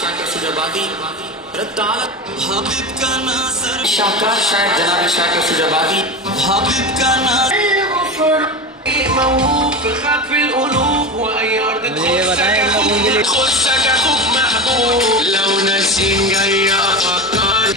شاکر سجابادی رتال حبیب کا ناصر شاکر شاید جناب شاکر سجابادی حبیب کا ناصر موهوب خلف القلوب واي ارض تخش خشك اخوك محبوب لو ناسين جاي افكر.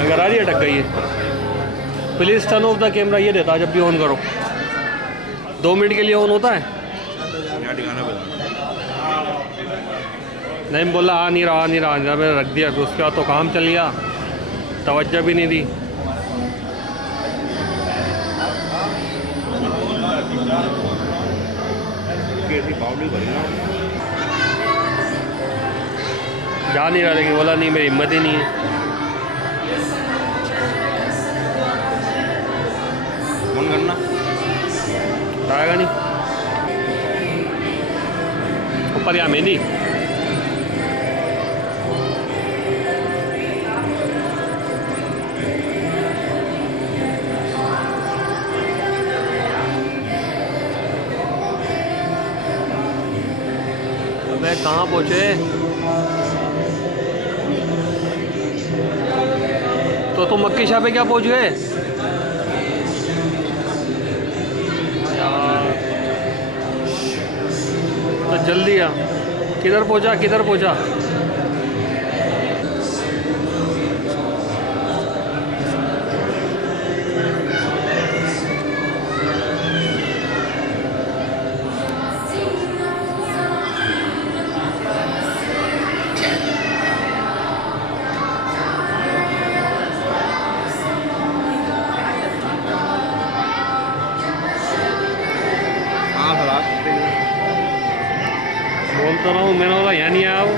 اگر آ رہی ہے اٹک گئی ہے. Please turn of the camera یہ دیتا ہے جب بھی آن کرو. 2 منٹ کے لیے آن ہوتا ہے. یہاں ٹھکانا پڑتا نہیں بولا آ نہیں رہا میں نے رکھ دیا. پھر اس کے بعد تو کام چل گیا, توجہ بھی نہیں دی. ایسی پاؤڈر بھری نا جا نہیں رہا, لیکن بولا نہیں میری ہمت ہی نہیں ہے. فون کرنا آئے گا نہیں. اوپر یا مہندی ابے کہاں پہنچے. تو تم مکی شاہ پہ کیا پہنچ گئے یار. تو جلدی آ. کدھر پہنچا ہاں سر آپ بولتا رہا ہوں. میں نے بولا یہاں نہیں آیا وہ.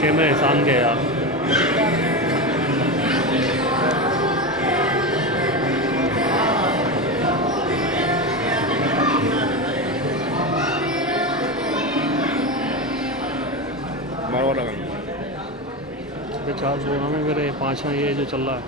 کیمرے احسان کے یار. مارو لگا چار سو میں میرے 5 ہیں یہ جو چل رہا ہے.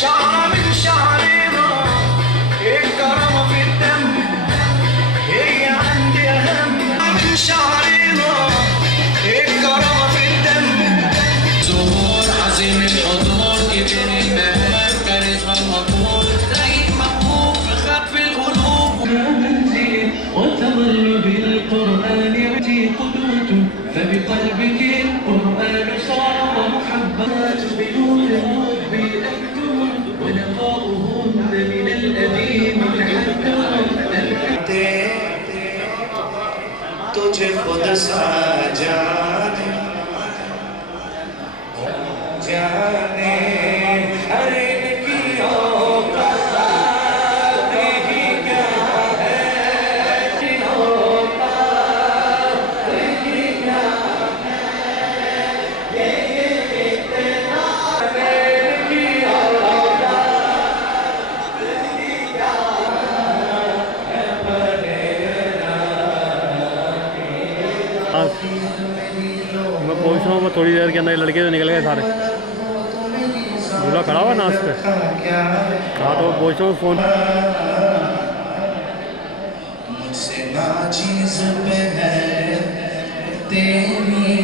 شعرة من شعرنا الكرم في الدم هي عندي أهم من شعرنا الكرم في الدم ظهور عظيم الحضور كبير المهام كاريزما المقبول رايق موهوب في خطف القلوب منزلي وتظل بالقرآن عندي قدوته فبقلبك القرآن صار محبات بنور الرب أكتم ولقاؤهن من الأديم تحكم تجھے خود سا جانے ہر ایک کی اوقات ہی کیا ہے کی اوقات ہی کیا میں پہنچ رہا ہوں. میں تھوڑی دیر کے اندر لڑکے تو نکل گئے سارے. بولا کھڑا ہوا ناس پہ. ہاں تو پہنچ رہا ہوں. فون مجھ سے ناچیز پہ ہے تیری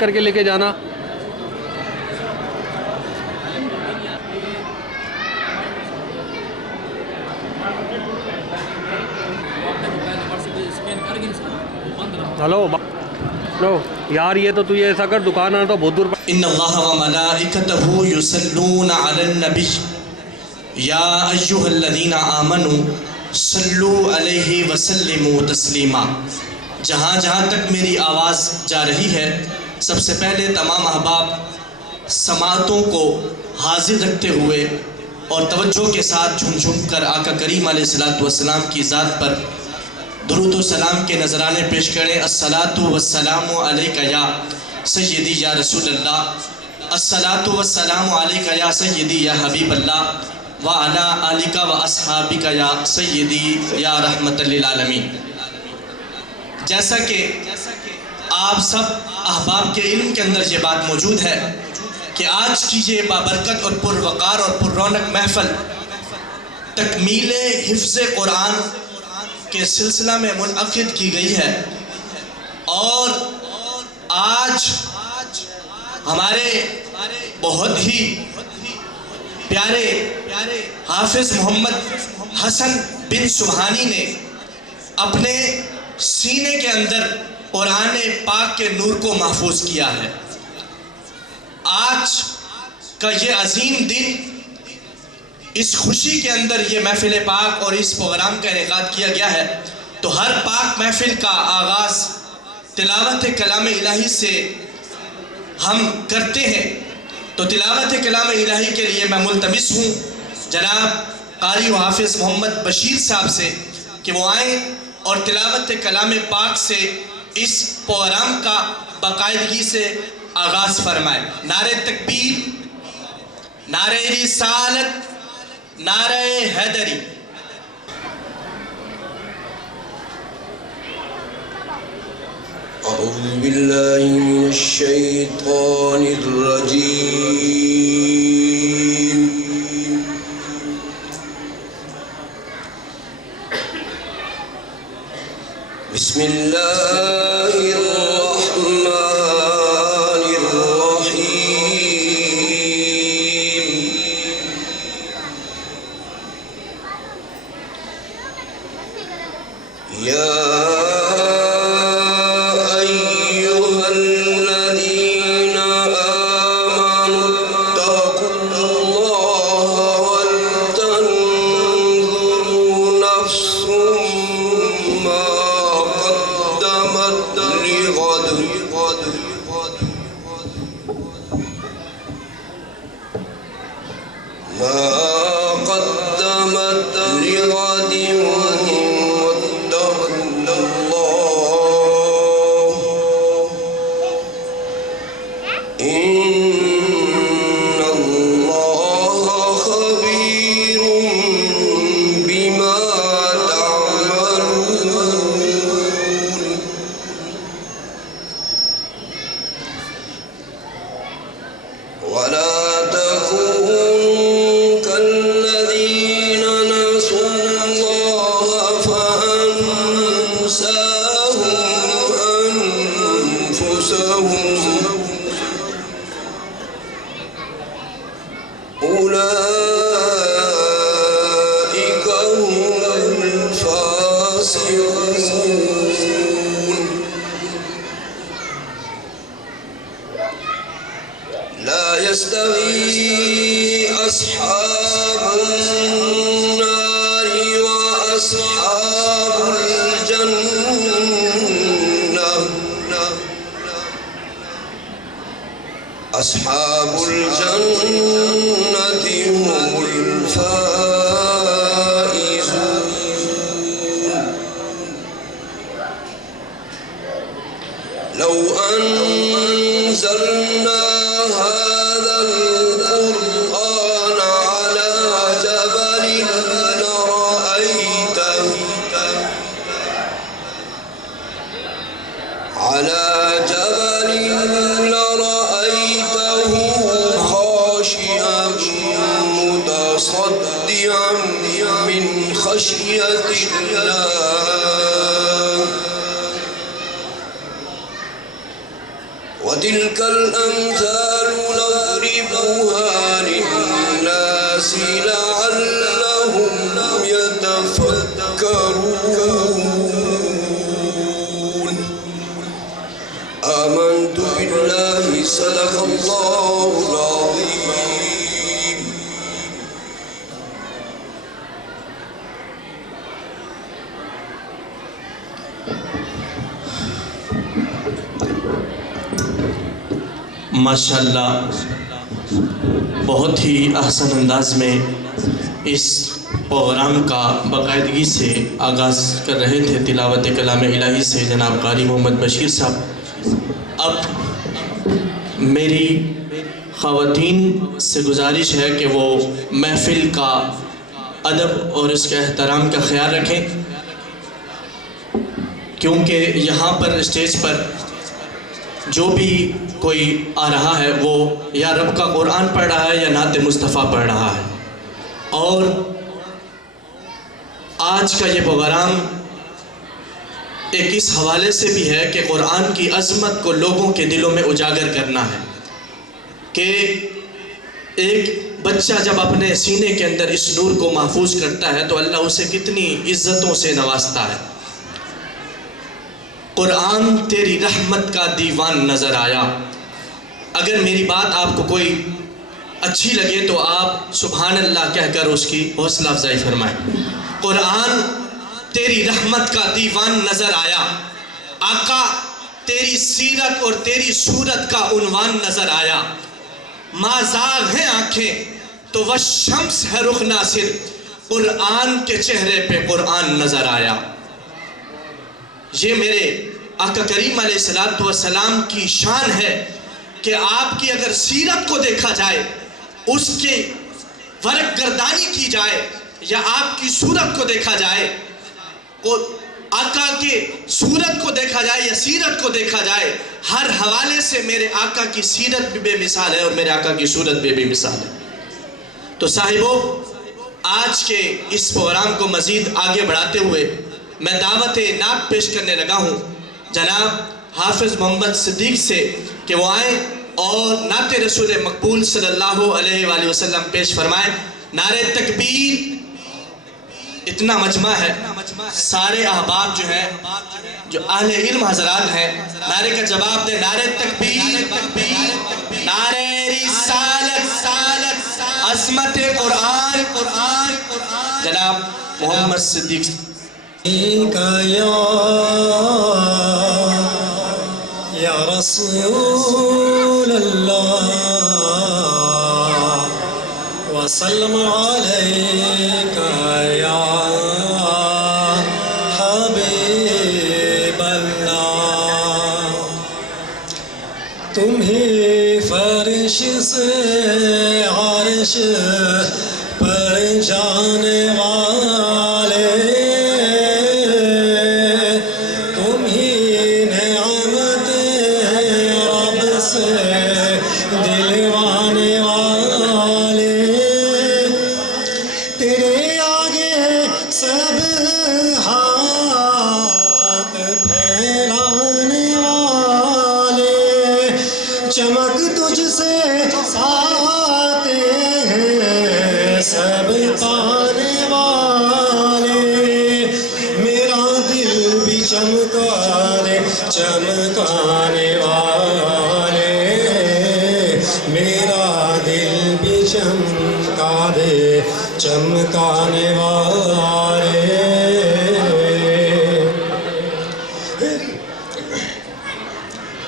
کر کے لے کے جانا. ہلو یار یہ تو تجھے ایسا کر دکان آنا تو بہت دور پڑ. ان اللہ و ملائکتہ یصلون علی النبی یا ایہا الذین آمنوا صلوا علیہ وسلموا تسلیما. جہاں جہاں تک میری آواز جا رہی ہے سب سے پہلے تمام احباب سماعتوں کو حاضر رکھتے ہوئے اور توجہ کے ساتھ جھم جھم کر آقا کریم علیہ السلام کی ذات پر درود و سلام کے نذرانے پیش کریں. الصلاۃ والسلام علیک یا سیدی یا رسول اللہ، الصلاۃ والسلام علیک یا سیدی یا حبیب اللہ، وعلی آلک و اصحابک یا سیدی یا رحمت للعالمین. جیسا کہ آپ سب احباب کے علم کے اندر یہ بات موجود ہے کہ آج کی یہ بابرکت اور پروقار اور پر رونق محفل تکمیل حفظ قرآن کے سلسلہ میں منعقد کی گئی ہے، اور آج ہمارے بہت ہی پیارے حافظ محمد حسن بن سبحانی نے اپنے سینے کے اندر قرآن پاک کے نور کو محفوظ کیا ہے. آج کا یہ عظیم دن، اس خوشی کے اندر یہ محفل پاک اور اس پروگرام کا انعقاد کیا گیا ہے. تو ہر پاک محفل کا آغاز تلاوت کلام الہی سے ہم کرتے ہیں. تو تلاوت کلام الہی کے لیے میں ملتمس ہوں جناب قاری و حافظ محمد بشیر صاحب سے کہ وہ آئیں اور تلاوت کلام پاک سے اس پروگرام کا باقاعدگی سے آغاز فرمائے. نعرہ تکبیر، نعرہ رسالت، نعرہ حیدری. اعوذ باللہ من الشیطان الرجیم. بسم اللہ الرحمن الرحیم. یا أنساهم أنفسهم أولئك هم الفاسقون لا يستوي أصحاب النار وأصحاب الجنة أصحاب الجنة هم الفائزون لو أنزلنا هذا القرآن على جبل لرأيته خاشعا متصدعا من خشية الله وتلك الأمثال نضربها للناس لعلهم يتفكرون آمنت بالله صدق الله العظيم ماشاءاللہ بہت ہی احسن انداز میں اس پروگرام کا باقاعدگی سے آغاز کر رہے تھے تلاوت کلام الہی سے جناب قاری محمد بشیر صاحب. اب میری خواتین سے گزارش ہے کہ وہ محفل کا ادب اور اس کے احترام کا خیال رکھیں، کیونکہ یہاں پر اسٹیج پر جو بھی کوئی آ رہا ہے وہ یا رب کا قرآن پڑھ رہا ہے یا نعت مصطفیٰ پڑھ رہا ہے. اور آج کا یہ پروگرام ایک اس حوالے سے بھی ہے کہ قرآن کی عظمت کو لوگوں کے دلوں میں اجاگر کرنا ہے کہ ایک بچہ جب اپنے سینے کے اندر اس نور کو محفوظ کرتا ہے تو اللہ اسے کتنی عزتوں سے نوازتا ہے. قرآن تیری رحمت کا دیوان نظر آیا. اگر میری بات آپ کو کوئی اچھی لگے تو آپ سبحان اللہ کہہ کر اس کی حوصلہ افزائی فرمائیں. قرآن تیری رحمت کا دیوان نظر آیا، آقا تیری سیرت اور تیری صورت کا عنوان نظر آیا. ما زاغ ہیں آنکھیں تو وہ شمس ہے رخ ناصر، قرآن کے چہرے پہ قرآن نظر آیا. یہ میرے آقا کریم علیہ السلام کی شان ہے کہ آپ کی اگر سیرت کو دیکھا جائے، اس کی ورق گردانی کی جائے یا آپ کی صورت کو دیکھا جائے، آقا کی صورت کو دیکھا جائے یا سیرت کو دیکھا جائے، ہر حوالے سے میرے آقا کی سیرت بھی بے مثال ہے اور میرے آقا کی صورت بھی بے مثال ہے. تو صاحبو، آج کے اس پروگرام کو مزید آگے بڑھاتے ہوئے میں دعوت نعت پیش کرنے لگا ہوں جناب حافظ محمد صدیق سے کہ وہ آئیں اور نعت رسول مقبول صلی اللہ علیہ وآلہ وسلم پیش فرمائیں. نعرہ تکبیر. اتنا مجمع ہے، سارے احباب جو ہیں، جو اہل علم حضرات ہیں، نعرے کا جواب دیں. نعرہ تکبیر، نعرہ رسالت، عظمت قرآن. جناب محمد صدیق. یا رسول اللہ وسلم علیک یا حبیب اللہ. تم ہی فرش سے عرش پر جانے والے، تم ہی نعمت رب سے دلوانے والے. تیرے آگے سب ہاتھ چمکا دے چمکانے والے میرا دل بھی چمکا دے چمکانے والے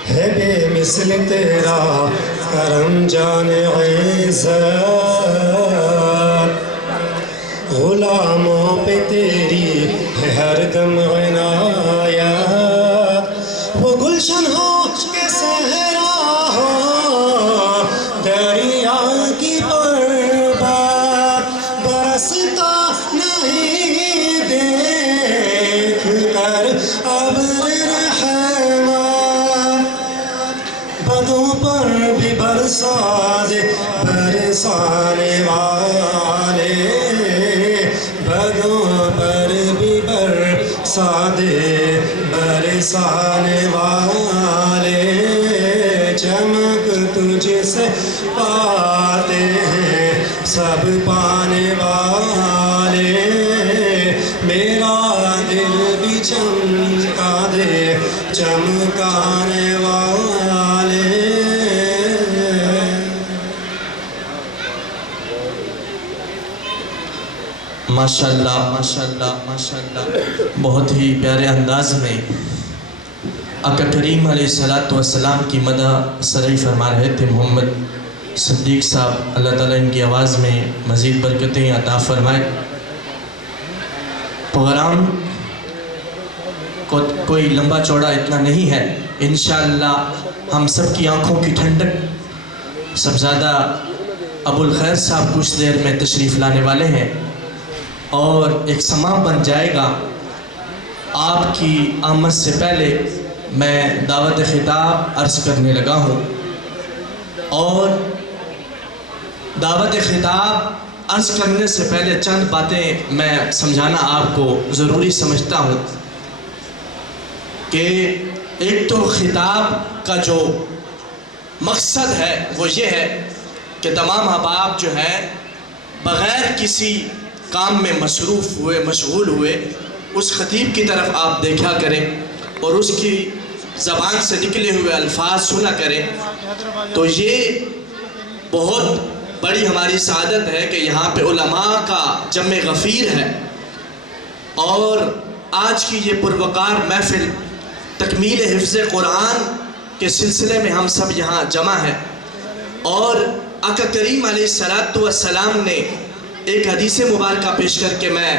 ہے بے مثل تیرا کرم جان عزت غلاموں پہ تیری ہے ہر دم عنایت وہ گلشن ہو کہ صحرا ہو دریا کی پربت برستا نہیں دیکھ کر ابر رحمت بدوں پر بھی برسا دے برسانے والے بدوں پر بھی برسا دے برسانے والے چمک تجھ سے پاتے ہیں سب پانے والے میرا دل بھی چمکا دے چمکانے والے ماشاءاللہ ماشاءاللہ ماشاءاللہ بہت ہی پیارے انداز میں آقا کریم علیہ السلام کی مدح سرائی فرما رہے تھے محمد صدیق صاحب. اللہ تعالیٰ ان کی آواز میں مزید برکتیں عطا فرمائے. پروگرام کوئی لمبا چوڑا اتنا نہیں ہے. انشاءاللہ ہم سب کی آنکھوں کی ٹھنڈک صاحبزادہ ابو الخیر صاحب کچھ دیر میں تشریف لانے والے ہیں اور ایک سماع بن جائے گا. آپ کی آمد سے پہلے میں دعوت خطاب عرض کرنے لگا ہوں اور دعوت خطاب عرض کرنے سے پہلے چند باتیں میں سمجھانا آپ کو ضروری سمجھتا ہوں کہ ایک تو خطاب کا جو مقصد ہے وہ یہ ہے کہ تمام احباب جو ہے بغیر کسی کام میں مصروف ہوئے مشغول ہوئے اس خطیب کی طرف آپ دیکھا کریں اور اس کی زبان سے نکلے ہوئے الفاظ سنا کریں. تو یہ بہت بڑی ہماری سعادت ہے کہ یہاں پہ علماء کا جمع غفیر ہے اور آج کی یہ پروقار محفل تکمیل حفظ قرآن کے سلسلے میں ہم سب یہاں جمع ہیں. اور آقا کریم علیہ السلام نے ایک حدیث مبارکہ پیش کر کے میں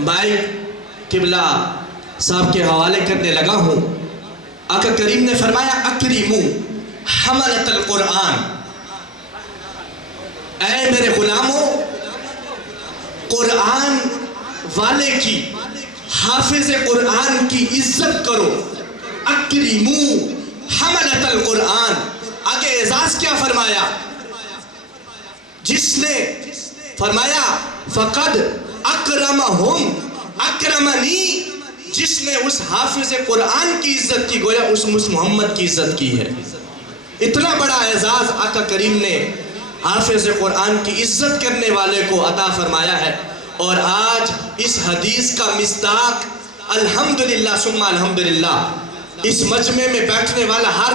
مائک قبلہ صاحب کے حوالے کرنے لگا ہوں. آقا کریم نے فرمایا اکریمو حملت القرآن، اے میرے غلاموں قرآن والے کی حافظ قرآن کی عزت کرو. اکریمو حملت القرآن. آگے اعزاز کیا فرمایا؟ جس نے فرمایا فقد اکرمہم اکرمنی، جس نے اس حافظ قرآن کی عزت کی گویا اس محمد کی عزت کی ہے. اتنا بڑا اعزاز آقا کریم نے حافظ قرآن کی عزت کرنے والے کو عطا فرمایا ہے. اور آج اس حدیث کا مصداق الحمدللہ ثم الحمدللہ اس مجمع میں بیٹھنے والا ہر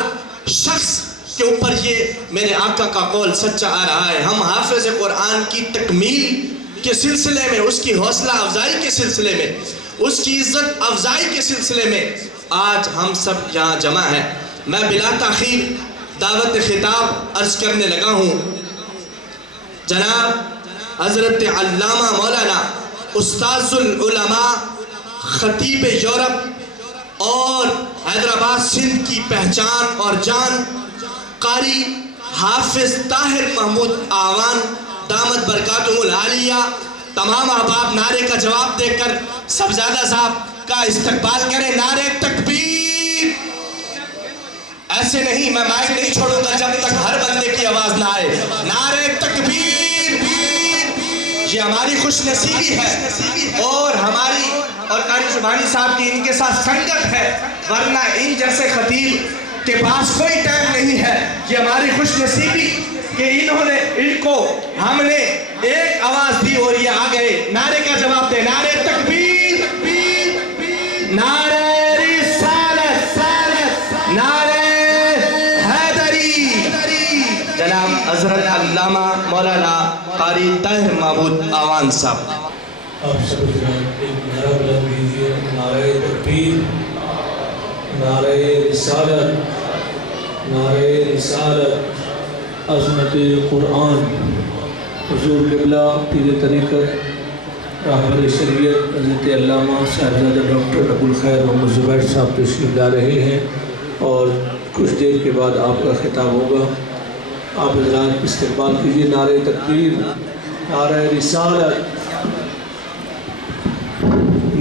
شخص کے اوپر یہ میرے آقا کا قول سچا آ رہا ہے. ہم حافظ قرآن کی تکمیل کے سلسلے میں، اس کی حوصلہ افزائی کے سلسلے میں، اس کی عزت افزائی کے سلسلے میں آج ہم سب یہاں جمع ہیں. میں بلا تاخیر دعوت خطاب عرض کرنے لگا ہوں. جناب حضرت علامہ مولانا استاذ العلماء خطیب یورپ اور حیدرآباد سندھ کی پہچان اور جان قاری حافظ طاہر محمود آوان دامت برکاتہم العالیہ، تمام احباب نعرے کا جواب دے کر صاحبزادہ صاحب کا استقبال کریں. نعرے تکبیر. ایسے نہیں، میں مائک نہیں چھوڑوں گا جب تک ہر بندے کی آواز نہ آئے. نعرے تکبیر. یہ ہماری خوش نصیبی ہے اور ہماری اور قاری سبحانی صاحب کی ان کے ساتھ سنگت ہے، ورنہ ان جیسے خطیب کے پاس کوئی ٹائم نہیں ہے. یہ ہماری خوش نصیبی کہ ان کو ہم نے ایک آواز دی اور یہ آ گئے. نعرے کا جواب دے. نعرے تکبیر. نعرے رسالت. حضرت علامہ مولانا قاری طاہر محمود آوان صاحب۔ آپ سب ایک نعرہ بلند کیجیے، نعرہ تکبیر، نعرہ رسالت، نعرہ رسالت، عظمت قرآن۔ حضور قبلہ پیر طریقت راہبر شریعت حضرت علامہ صاحبزادہ ڈاکٹر ابوالخیر محمد زبیر صاحب تشریف لا رہے ہیں اور کچھ دیر کے بعد آپ کا خطاب ہوگا۔ آپ حضرات استقبال کیجیے، نعرہ تکبیر، نعرہ رسالت،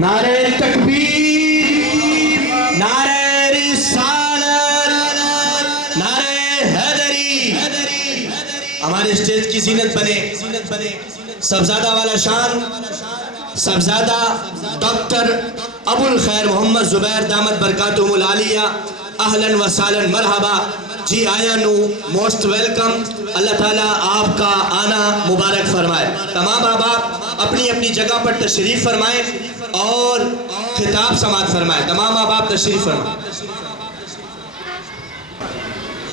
نعرہ تکبیر، نعرہ رسالت، نعرہ حیدری۔ ہمارے اسٹیج کی زینت بنے صاحبزادہ والا شان صاحبزادہ ڈاکٹر ابوالخیر محمد زبیر دامت برکاتہم العالیہ۔ اہلاً و سہلاً مرحبا جی، آیا نو موسٹ ویلکم۔ اللہ تعالیٰ آپ کا آنا مبارک فرمائے۔ تمام احباب اپنی اپنی جگہ پر تشریف فرمائیں اور خطاب سماعت فرمائیں۔ تمام احباب تشریف فرمائیں۔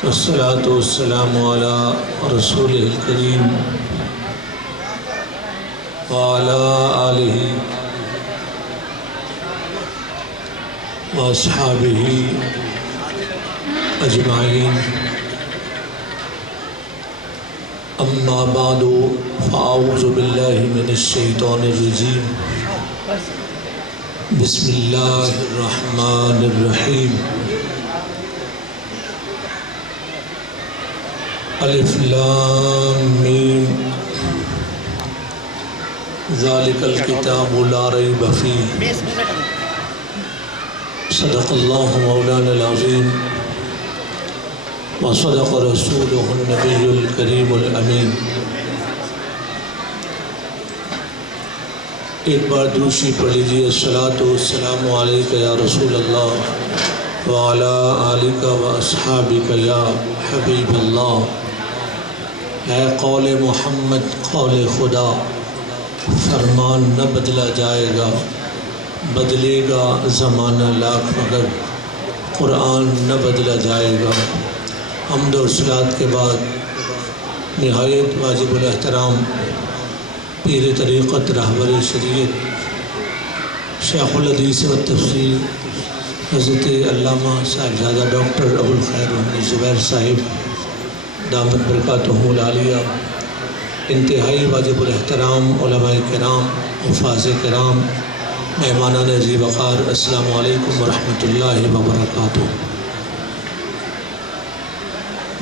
والصلاة والسلام علی رسول الکریم وعلی آلہ واصحابہ اجمعین، اما بعد فاعوذ باللہ من الشیطان الرجیم، بسم اللہ الرحمن الرحیم۔ الف لام میم، ذالک الکتاب لا ریب فیہ، صدق اللہ مولانا العظیم وصدق رسولہ النبی الکریم الامین۔ ایک بار دوسری پڑھ لیجیے، الصلاۃ والسلام علیک یا رسول اللہ وعلی آلک واصحابک یا حبیب اللہ۔ ہے قول محمد قول خدا، فرمان نہ بدلا جائے گا، بدلے گا زمانہ لاکھ مگر قرآن نہ بدلا جائے گا۔ حمد و صلوات کے بعد نہایت واجب الاحترام پیر طریقت راہبر شریعت شیخ الحدیث و تفسیر حضرت علامہ صاحبزادہ ڈاکٹر ابوالخیر محمد زبیر صاحب دامت برکاتہم العالیہ، انتہائی واجب الاحترام علماء کرام، حفاظ کرام، مہمانان ذی وقار، السلام علیکم ورحمۃ اللہ وبرکاتہ۔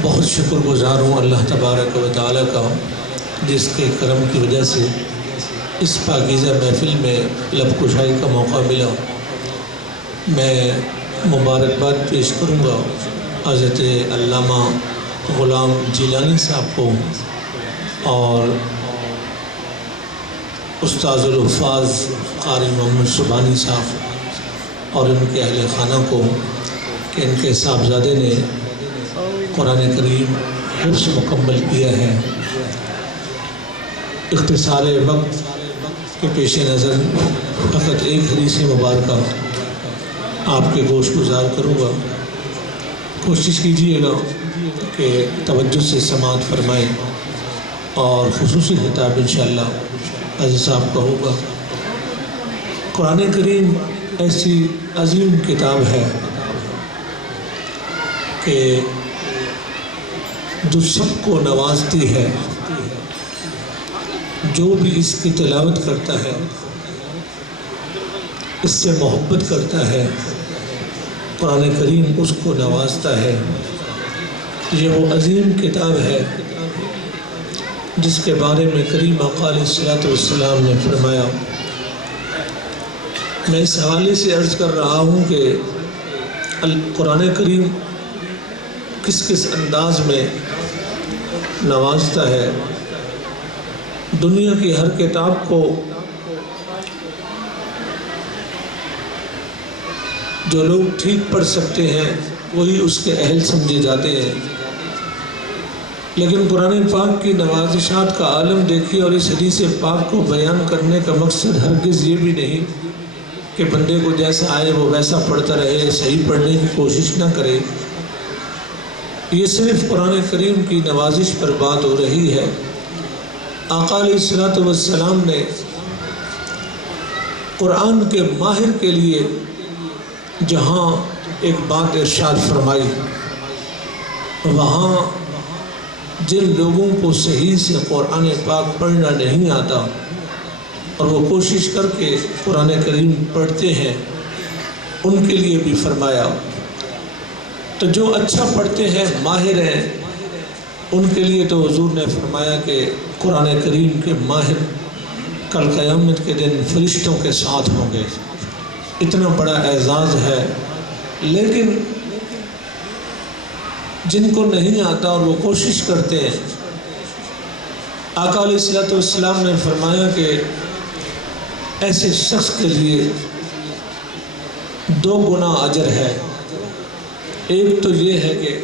بہت شکر گزار ہوں اللہ تبارک و تعالیٰ کا، جس کے کرم کی وجہ سے اس پاکیزہ محفل میں لب کشائی کا موقع ملا۔ میں مبارکباد پیش کروں گا حضرت علامہ غلام جیلانی صاحب کو اور استاذ الحفاظ قاری محمد سبحانی صاحب اور ان کے اہل خانہ کو کہ ان کے صاحبزادے نے قرآن کریم حفظ مکمل کیا ہے۔ اختصار وقت کے پیش نظر فقط ایک حدیث مبارکہ آپ کے گوش گزار کروں گا، کوشش کیجئے گا کہ توجہ سے سماعت فرمائیں اور خصوصی خطاب انشاءاللہ عزیز صاحب کا ہوگا۔ قرآن کریم ایسی عظیم کتاب ہے کہ جو سب کو نوازتی ہے، جو بھی اس کی تلاوت کرتا ہے، اس سے محبت کرتا ہے، قرآن کریم اس کو نوازتا ہے۔ یہ وہ عظیم کتاب ہے جس کے بارے میں کریم آقا علیہ الصلوۃ والسلام نے فرمایا۔ میں اس حوالے سے عرض کر رہا ہوں کہ قرآن کریم کس کس انداز میں نوازتا ہے۔ دنیا کی ہر کتاب کو جو لوگ ٹھیک پڑھ سکتے ہیں وہی اس کے اہل سمجھے جاتے ہیں، لیکن قرآن پاک کی نوازشات کا عالم دیکھیے، اور اس حدیث پاک کو بیان کرنے کا مقصد ہرگز یہ بھی نہیں کہ بندے کو جیسا آئے وہ ویسا پڑھتا رہے، صحیح پڑھنے کی کوشش نہ کرے، یہ صرف قرآن کریم کی نوازش پر بات ہو رہی ہے۔ آقا علیہ الصلوۃ والسلام نے قرآن کے ماہر کے لیے جہاں ایک بات ارشاد فرمائی، وہاں جن لوگوں کو صحیح سے قرآن پاک پڑھنا نہیں آتا اور وہ کوشش کر کے قرآن کریم پڑھتے ہیں، ان کے لیے بھی فرمایا۔ تو جو اچھا پڑھتے ہیں، ماہر ہیں، ان کے لیے تو حضور نے فرمایا کہ قرآن کریم کے ماہر کل قیامت کے دن فرشتوں کے ساتھ ہوں گے۔ اتنا بڑا اعزاز ہے۔ لیکن جن کو نہیں آتا اور وہ کوشش کرتے ہیں، آقا علیہ الصلوۃ والسلام نے فرمایا کہ ایسے شخص کے لیے 2 گنا اجر ہے۔ ایک تو یہ ہے کہ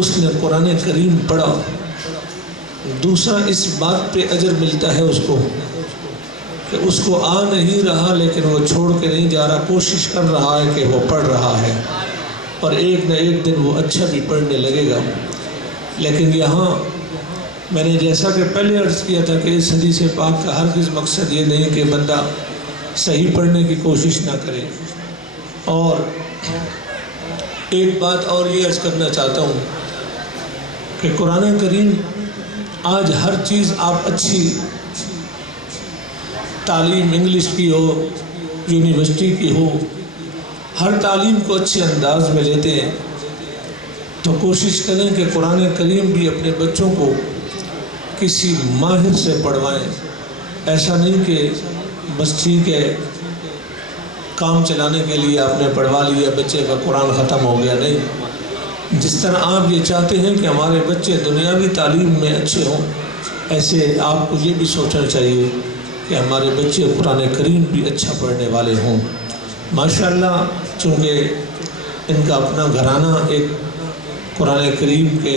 اس نے قرآن کریم پڑھا، دوسرا اس بات پہ اجر ملتا ہے اس کو کہ اس کو آ نہیں رہا لیکن وہ چھوڑ کے نہیں جا رہا، کوشش کر رہا ہے کہ وہ پڑھ رہا ہے، اور ایک نہ ایک دن وہ اچھا بھی پڑھنے لگے گا۔ لیکن یہاں میں نے جیسا کہ پہلے عرض کیا تھا کہ اس حدیث پاک کا ہرگز مقصد یہ نہیں کہ بندہ صحیح پڑھنے کی کوشش نہ کرے۔ اور ایک بات اور یہ عرض کرنا چاہتا ہوں کہ قرآن کریم آج ہر چیز آپ اچھی تعلیم انگلش کی ہو، یونیورسٹی کی ہو، ہر تعلیم کو اچھے انداز میں لیتے ہیں، تو کوشش کریں کہ قرآن کریم بھی اپنے بچوں کو کسی ماہر سے پڑھوائیں۔ ایسا نہیں کہ بس ٹھیک ہے کام چلانے کے لیے آپ نے پڑھوا لیا، بچے کا قرآن ختم ہو گیا، نہیں۔ جس طرح آپ یہ چاہتے ہیں کہ ہمارے بچے دنیاوی تعلیم میں اچھے ہوں، ایسے آپ کو یہ بھی سوچنا چاہیے کہ ہمارے بچے قرآن کریم بھی اچھا پڑھنے والے ہوں۔ ماشاءاللہ چونکہ ان کا اپنا گھرانہ ایک قرآن کریم کے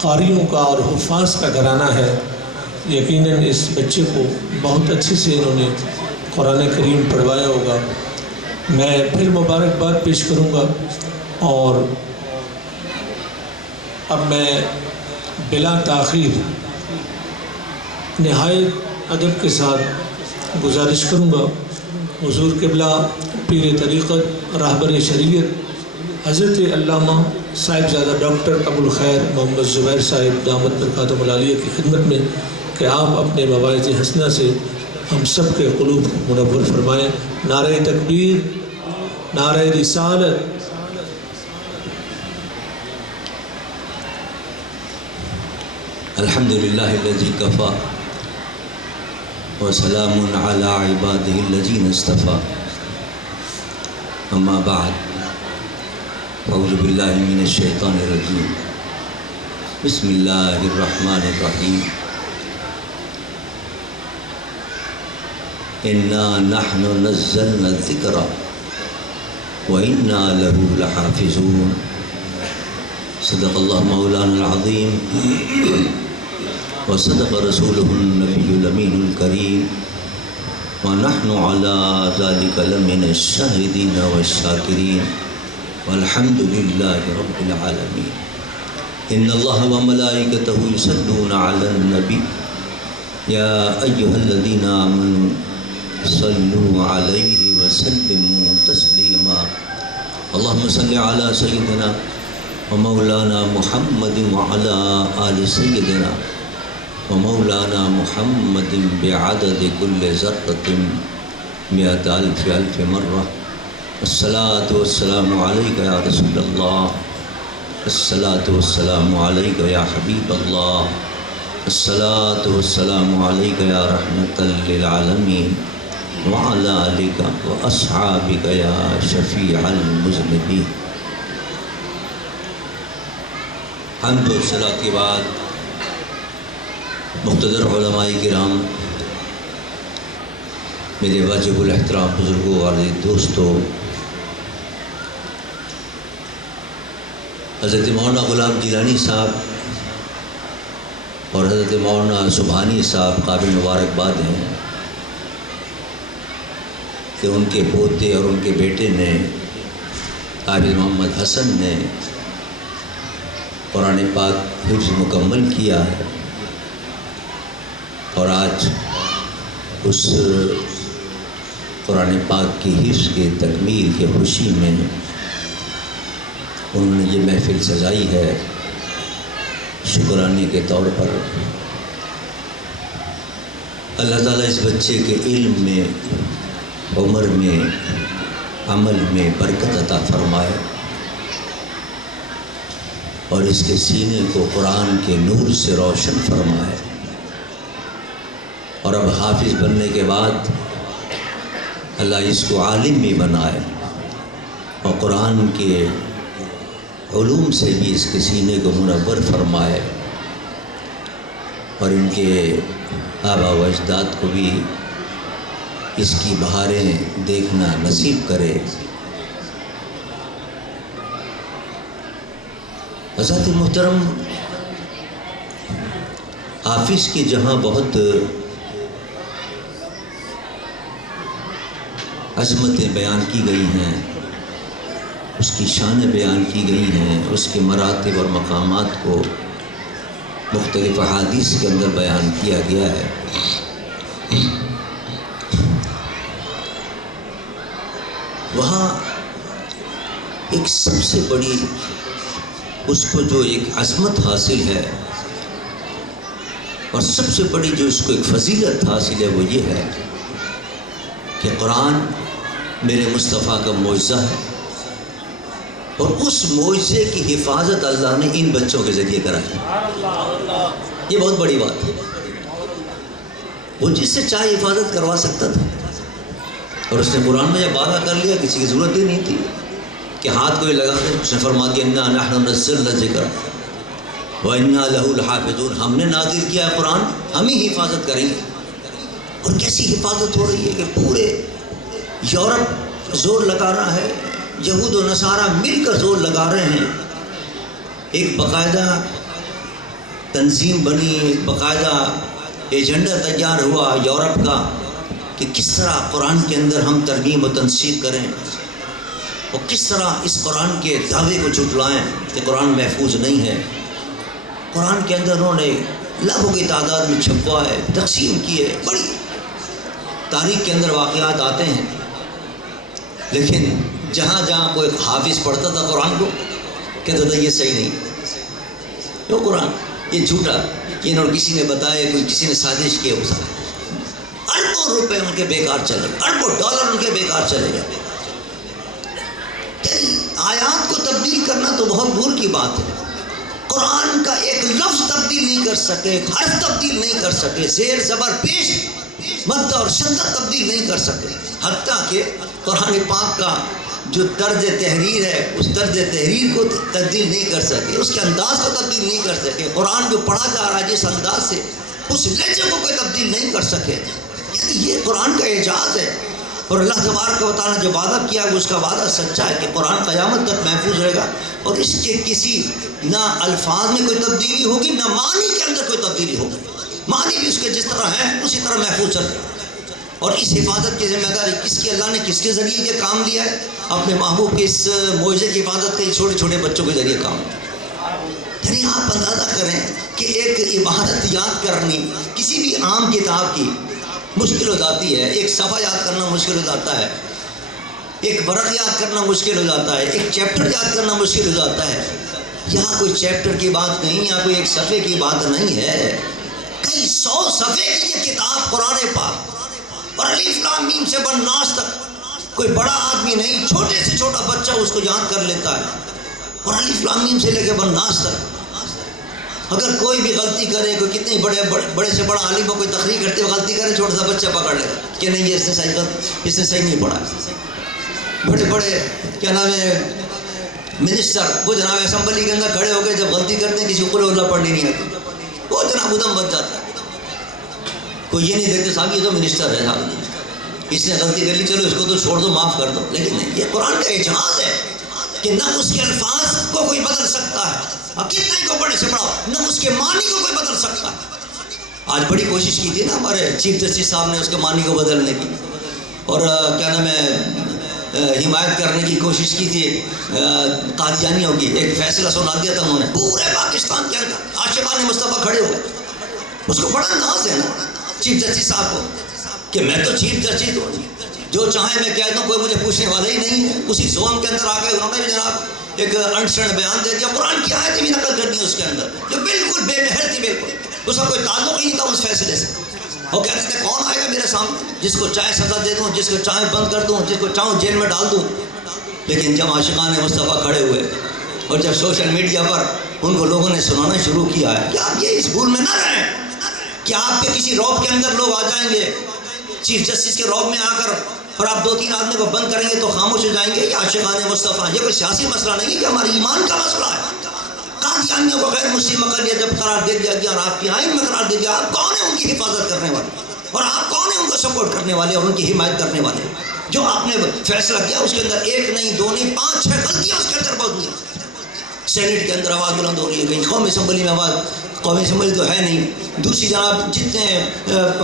قاریوں کا اور حفاظ کا گھرانہ ہے، یقیناً اس بچے کو بہت اچھے سے انہوں نے قرآن کریم پڑھوایا ہوگا۔ میں پھر مبارکباد پیش کروں گا، اور اب میں بلا تاخیر نہایت ادب کے ساتھ گزارش کروں گا حضور قبلہ پیر طریقت راہبر شریعت حضرت علامہ صاحبزادہ ڈاکٹر ابو الخیر محمد زبیر صاحب دامت برکاتہم العالیہ کی خدمت میں کہ آپ اپنے مواعظ حسنہ سے ہم سب کے قلوب کو منور فرمائیں۔ نعرہ تکبیر، نعرہ رسالت۔ الحمدللہ الذی کفا وسلام علی عبادہ الذین اصطفیٰ، اما بعد، اعوذ باللہ من الشیطان الرجیم، بسم اللہ الرحمن الرحیم۔ انا نحن نزلنا الذکر وانا له لحافظون، صدق اللہ مولانا العظیم وصدق رسولہ النبی الامین الکریم، ونحن على ذلك لمن الشاہدین والشاکرین، والحمد للہ رب العالمین۔ ان اللہ وملائکتہ یصلون علی النبی یا ایہا الذین آمنوا صلوا علیہ وسلموا تسلیما۔ اللہم صل علی سیدنا ومولانا محمد وعلی آل سیدنا ومولانا محمد بعدد كل ذرة 100,000 ألف مرة۔ الصلاة والسلام عليك يا رسول الله، الصلاة والسلام عليك يا حبيب الله، الصلاة والسلام عليك يا رحمة للعالمين، وعلى آلك وأصحابك يا شفيع المذنبين۔ حمد و صلاة کے بعد مقتدر علماء کرام، میرے واجب الاحترام بزرگوں اور دوستوں، حضرت مولانا غلام جیلانی صاحب اور حضرت مولانا سبحانی صاحب قابل مبارکباد ہیں کہ ان کے پوتے اور ان کے بیٹے نے حافظ محمد حسن نے قرآن پاک حفظ مکمل کیا ہے، اور آج اس قرآن پاک کی حفظ کے تکمیل کے خوشی میں انہوں نے یہ محفل سجائی ہے شکرانے کے طور پر۔ اللہ تعالیٰ اس بچے کے علم میں، عمر میں، عمل میں برکت عطا فرمائے، اور اس کے سینے کو قرآن کے نور سے روشن فرمائے، اور اب حافظ بننے کے بعد اللہ اس کو عالم بھی بنائے، اور قرآن کے علوم سے بھی اس کے سینے کو منور فرمائے، اور ان کے آبا و اجداد کو بھی اس کی بہاریں دیکھنا نصیب کرے۔ حضرات محترم، حافظ کی جہاں بہت عظمتیں بیان کی گئی ہیں، اس کی شانیں بیان کی گئی ہیں، اس کے مراتب اور مقامات کو مختلف احادیث کے اندر بیان کیا گیا ہے، وہاں ایک سب سے بڑی اس کو جو ایک عظمت حاصل ہے، اور سب سے بڑی جو اس کو ایک فضیلت حاصل ہے، وہ یہ ہے کہ قرآن میرے مصطفیٰ کا معجزہ ہے، اور اس معجزے کی حفاظت اللہ نے ان بچوں کے ذریعے کرائی۔ یہ بہت بڑی بات ہے، وہ جس سے چاہے حفاظت کروا سکتا تھا، اور اس نے قرآن میں جب وعدہ کر لیا، کسی کی ضرورت ہی نہیں تھی کہ ہاتھ کو یہ لگا دے۔ اس نے فرما دیا اِنَّا نَحْنُ نَزَّلْنَا الذِّکْرَ وَإِنَّا لَهُ لَحَافِظُونَ، ہم نے نازل کیا ہے قرآن، ہم ہی حفاظت کریں گے۔ اور کیسی حفاظت ہو رہی ہے کہ پورے یورپ زور لگا رہا ہے، یہود و نصارہ مل کر زور لگا رہے ہیں، ایک باقاعدہ تنظیم بنی، ایک باقاعدہ ایجنڈا تیار ہوا یورپ کا کہ کس طرح قرآن کے اندر ہم ترمیم و تنسیخ کریں، اور کس طرح اس قرآن کے دعوے کو جھٹلائیں کہ قرآن محفوظ نہیں ہے۔ قرآن کے اندر انہوں نے لاکھوں کی تعداد میں چھپوائے، تقسیم کیے، بڑی تاریخ کے اندر واقعات آتے ہیں، لیکن جہاں جہاں کوئی حافظ پڑھتا تھا قرآن کو، کہتا تھا یہ صحیح نہیں، یہ قرآن یہ جھوٹا، یہ انہوں نے کسی نے بتایا، کوئی کسی نے سازش کی، ہو سکتا اربوں روپے ان کے بیکار چلے گئے، اربوں ڈالر ان کے بیکار چلے گئے۔ آیات کو تبدیل کرنا تو بہت دور کی بات ہے، قرآن کا ایک لفظ تبدیل نہیں کر سکے، ایک حرف تبدیل نہیں کر سکے، زیر زبر پیش مد اور شدت تبدیل نہیں کر سکے، حتیٰ کہ قرآن پاک کا جو طرز تحریر ہے، اس طرز تحریر کو تبدیل نہیں کر سکے، اس کے انداز کو تبدیل نہیں کر سکے، قرآن جو پڑھا جا رہا ہے جس انداز سے، اس لہجے کو کوئی تبدیل نہیں کر سکے۔ یعنی یہ قرآن کا اعجاز ہے، اور اللہ تبارک و تعالیٰ نے جو وعدہ کیا ہے، اس کا وعدہ سچا ہے کہ قرآن قیامت تک محفوظ رہے گا، اور اس کے کسی نہ الفاظ میں کوئی تبدیلی ہوگی، نہ معنی کے اندر کوئی تبدیلی ہوگی، معنی بھی اس کے جس طرح ہیں اسی طرح محفوظ چل رہے ہیں۔ اور اس حفاظت کی ذمہ داری کس کی؟ اللہ نے کس کے ذریعے یہ کام لیا ہے؟ اپنے محبوب کے اس معجزے کی حفاظت کے چھوٹے چھوٹے بچوں کے ذریعے کام لیا۔ یعنی آپ اندازہ کریں کہ ایک عبادت یاد کرنی کسی بھی عام کتاب کی مشکل ہو جاتی ہے، ایک صفحہ یاد کرنا مشکل ہو جاتا ہے، ایک ورق یاد کرنا مشکل ہو جاتا ہے، ایک چیپٹر یاد کرنا مشکل ہو جاتا ہے۔ یہاں کوئی چیپٹر کی بات نہیں، یہاں کوئی ایک صفحے کی بات نہیں ہے، کئی 100 صفحے کی یہ کتاب قرآن پاک، اور الف لام میم سے بن ناس تک کوئی بڑا آدمی نہیں، چھوٹے سے چھوٹا بچہ اس کو یاد کر لیتا ہے، اور الف لام میم سے لے کے بن ناس تک۔ اگر کوئی بھی غلطی کرے، کوئی کتنی بڑے سے بڑا عالم ہو، کوئی تقریر کرتے ہوئے غلطی کرے، چھوٹا سا بچہ پکڑ لے گا کہ نہیں یہ اس نے صحیح نہیں پڑھا۔ بڑے بڑے کیا نام ہے منسٹر، وہ جناب اسمبلی کے اندر کھڑے ہو کے جب غلطی کرتے ہیں، کسی کو اللہ پڑھنی نہیں آتی، وہ جناب ادم بچ جاتا ہے۔ کوئی یہ نہیں دیکھتے صاحب یہ تو منسٹر ہے، صاحب اس نے غلطی کر لی، چلو اس کو تو چھوڑ دو، معاف کر دو۔ لیکن نہیں، یہ قرآن کا اعجاز ہے کہ نہ اس کے الفاظ کو کوئی بدل سکتا ہے، کتنا ہی کو بڑے سے بڑا، نہ اس کے معنی کو کوئی بدل سکتا ہے۔ آج بڑی کوشش کی تھی نا ہمارے چیف جسٹس صاحب نے اس کے معنی کو بدلنے کی، اور کیا نام ہے حمایت کرنے کی کوشش کی تھی قادیانیوں کی. ایک فیصلہ سنا دیا تھا انہوں نے پورے پاکستان کے اندر. عاشقان مصطفیٰ کھڑے ہوئے. اس کو بڑا ناز ہے نا چیف جسٹس صاحب کو کہ میں تو چیف جسٹس ہوں, جو چاہے میں کہہ دوں, کوئی مجھے پوچھنے والا ہی نہیں ہے. اسی زون کے اندر آ کے انہوں نے بھی جناب ایک انڈرسٹینڈ بیان دے دیا. قرآن کی آیتیں بھی نقل کر دی اس کے اندر جو بالکل بے محر تھی, بالکل اس کا کوئی تعلق ہی نہیں تھا اس فیصلے سے. وہ کہتے تھے کون آئے گا میرے سامنے, جس کو چاہے سزا دے دوں, جس کو چاہے بند کر دوں, جس کو چاہوں جیل میں ڈال دوں. لیکن جب عاشقان مصطفیٰ کھڑے ہوئے اور جب سوشل میڈیا پر ان کو لوگوں نے سنانا شروع کیا ہے کہ آپ یہ اس بھول میں نہ رہیں کہ آپ کے کسی رعب کے اندر لوگ آ جائیں گے, چیف جسٹس کے رعب میں آ کر, اور آپ 2-3 آدمی کو بند کریں گے تو خاموش ہو جائیں گے. یہ عاشقان مصطفیٰ, یہ کوئی سیاسی مسئلہ نہیں ہے, یہ ہمارے ایمان کا مسئلہ ہے. قادیانیوں کو غیر مسلم اقلیت جب قرار دے دیا گیا اور آپ کی آئین میں قرار دے دیا, آپ کون ہیں ان کی حفاظت کرنے والے, اور آپ کون ہیں ان کو سپورٹ کرنے والے اور ان کی حمایت کرنے والے؟ جو آپ نے فیصلہ کیا اس کے اندر 1 نہیں 2 نہیں 5-6 غلطیاں اس کے اندر بہت ہیں. سینٹ کے اندر آواز بلند ہو رہی ہے, کہیں قومی اسمبلی میں آواز, قومی اسمبلی تو ہے نہیں, دوسری جناب جتنے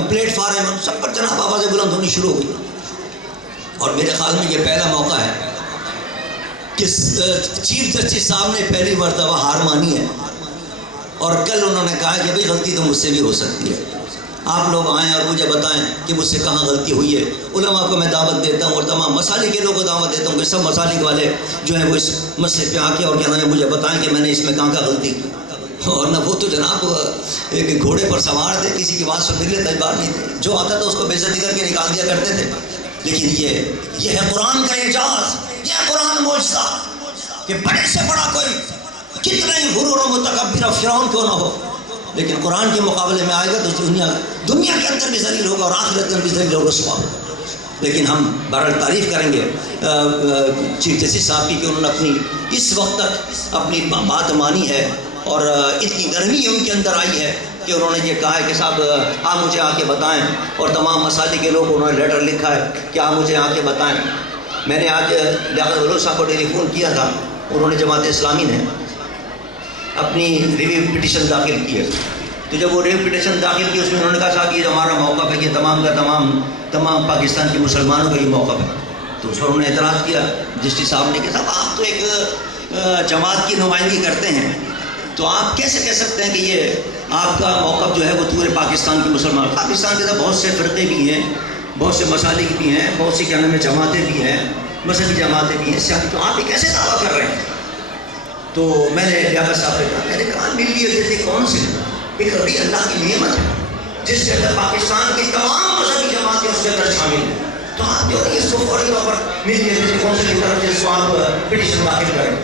پلیٹ فارم ہیں سب پر جناب آوازیں بلند ہونی شروع ہو گئی. اور میرے خیال میں یہ پہلا موقع ہے کہ چیف جسٹس صاحب نے پہلی مرتبہ ہار مانی ہے, اور کل انہوں نے کہا کہ بھئی غلطی تو مجھ سے بھی ہو سکتی ہے, آپ لوگ آئیں اور مجھے بتائیں کہ مجھ سے کہاں غلطی ہوئی ہے. علماء کو میں دعوت دیتا ہوں اور تمام مسالک کے لوگوں کو دعوت دیتا ہوں کہ سب مسالک والے جو ہیں وہ اس مسئلے پہ آ کے اور کیا نام ہے مجھے بتائیں کہ میں نے اس میں کہاں کا غلطی کی. اور نہ وہ تو جناب ایک گھوڑے پر سوار تھے, کسی کی بات سننے کے لیے تیار نہیں تھے, جو آتا تھا اس کو بے عزتی کر کے نکال دیا کرتے تھے. لیکن یہ ہے قرآن کا اعجاز, یہ ہے قرآن معجزہ کہ بڑے سے بڑا کوئی کتنے ہی غرور و متکبر فرعون کیوں نہ ہو, لیکن قرآن کے مقابلے میں آئے گا تو دنیا کے اندر بھی ذلیل ہوگا اور آخرت میں بھی ذلیل اور رسوا ہوگا. لیکن ہم بہرحال تعریف کریں گے چیف جسٹس صاحب کی کہ انہوں نے اپنی اس وقت تک اپنی بات مانی ہے, اور اتنی نرمی ان کے اندر آئی ہے کہ انہوں نے یہ کہا ہے کہ صاحب آپ مجھے آ کے بتائیں, اور تمام مسالک کے لوگ انہوں نے لیٹر لکھا ہے کہ آپ مجھے آ کے بتائیں. میں نے آج لیاقت ولود صاحب کو ٹیلی فون کیا تھا, انہوں نے جماعت اسلامی نے اپنی ریویو پٹیشن داخل کی ہے. تو جب وہ ریویو پٹیشن داخل کی اس میں انہوں نے کہا صاحب یہ ہمارا موقف ہے, یہ تمام کا تمام پاکستان کے مسلمانوں کا یہ موقف ہے. تو اس پر انہوں نے اعتراض کیا جسٹس صاحب نے کہ صاحب آپ تو ایک جماعت کی نمائندگی کرتے ہیں, تو آپ کیسے کہہ سکتے ہیں کہ یہ آپ کا موقف جو ہے وہ پورے پاکستان کے مسلمان, پاکستان کے اندر بہت سے فرقے بھی ہیں, بہت سے مسالک بھی ہیں, بہت سی کیا نام ہے جماعتیں بھی ہیں, مذہبی جماعتیں بھی ہیں, سیاسی, تو آپ یہ کیسے دعویٰ کر رہے ہیں؟ تو میں نے لیاقت صاحب سے کہا, میں نے کہا ملی کون سی ایک ابھی اللہ کی نعمت ہے جس کے اندر پاکستان کی تمام مذہبی جماعتیں اس کے اندر شامل ہیں, تو آپ جو اس کو فوری طور پر ملی کون سی طرف سے سوال پٹیشن داخل کریں.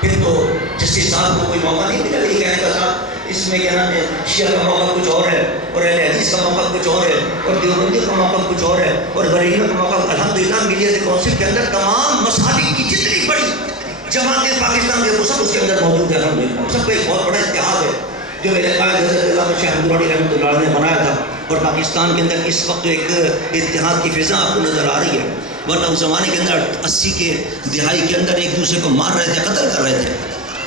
پھر تو جسٹس صاحب کو کوئی موقع نہیں ملا یہ کہنے کا صاحب اس میں کیا نام ہے شیعہ کا موقع کچھ اور ہے, اور اہل حدیث کا موقع کچھ اور ہے, اور دیوبندی کا موقع کچھ اور ہے, اور غریبوں کا موقع. الحمدللہ میڈیا کونسل کے اندر تمام مسالک کی جتنی بڑی جماعتیں پاکستان کے وہ سب اس کے اندر موجود ہے. الحمدللہ سب کا ایک بہت بڑا اتحاد ہے جو میرے قائد حضرت علامہ شیخ عبد الغنی رحمۃ اللہ نے بنایا تھا, اور پاکستان کے اندر اس وقت ایک اتحاد کی فضا آپ کو نظر آ رہی ہے. ورنہ اس زمانے کے اندر 80 کے دہائی کے اندر ایک دوسرے کو مار رہے تھے, قتل کر رہے تھے.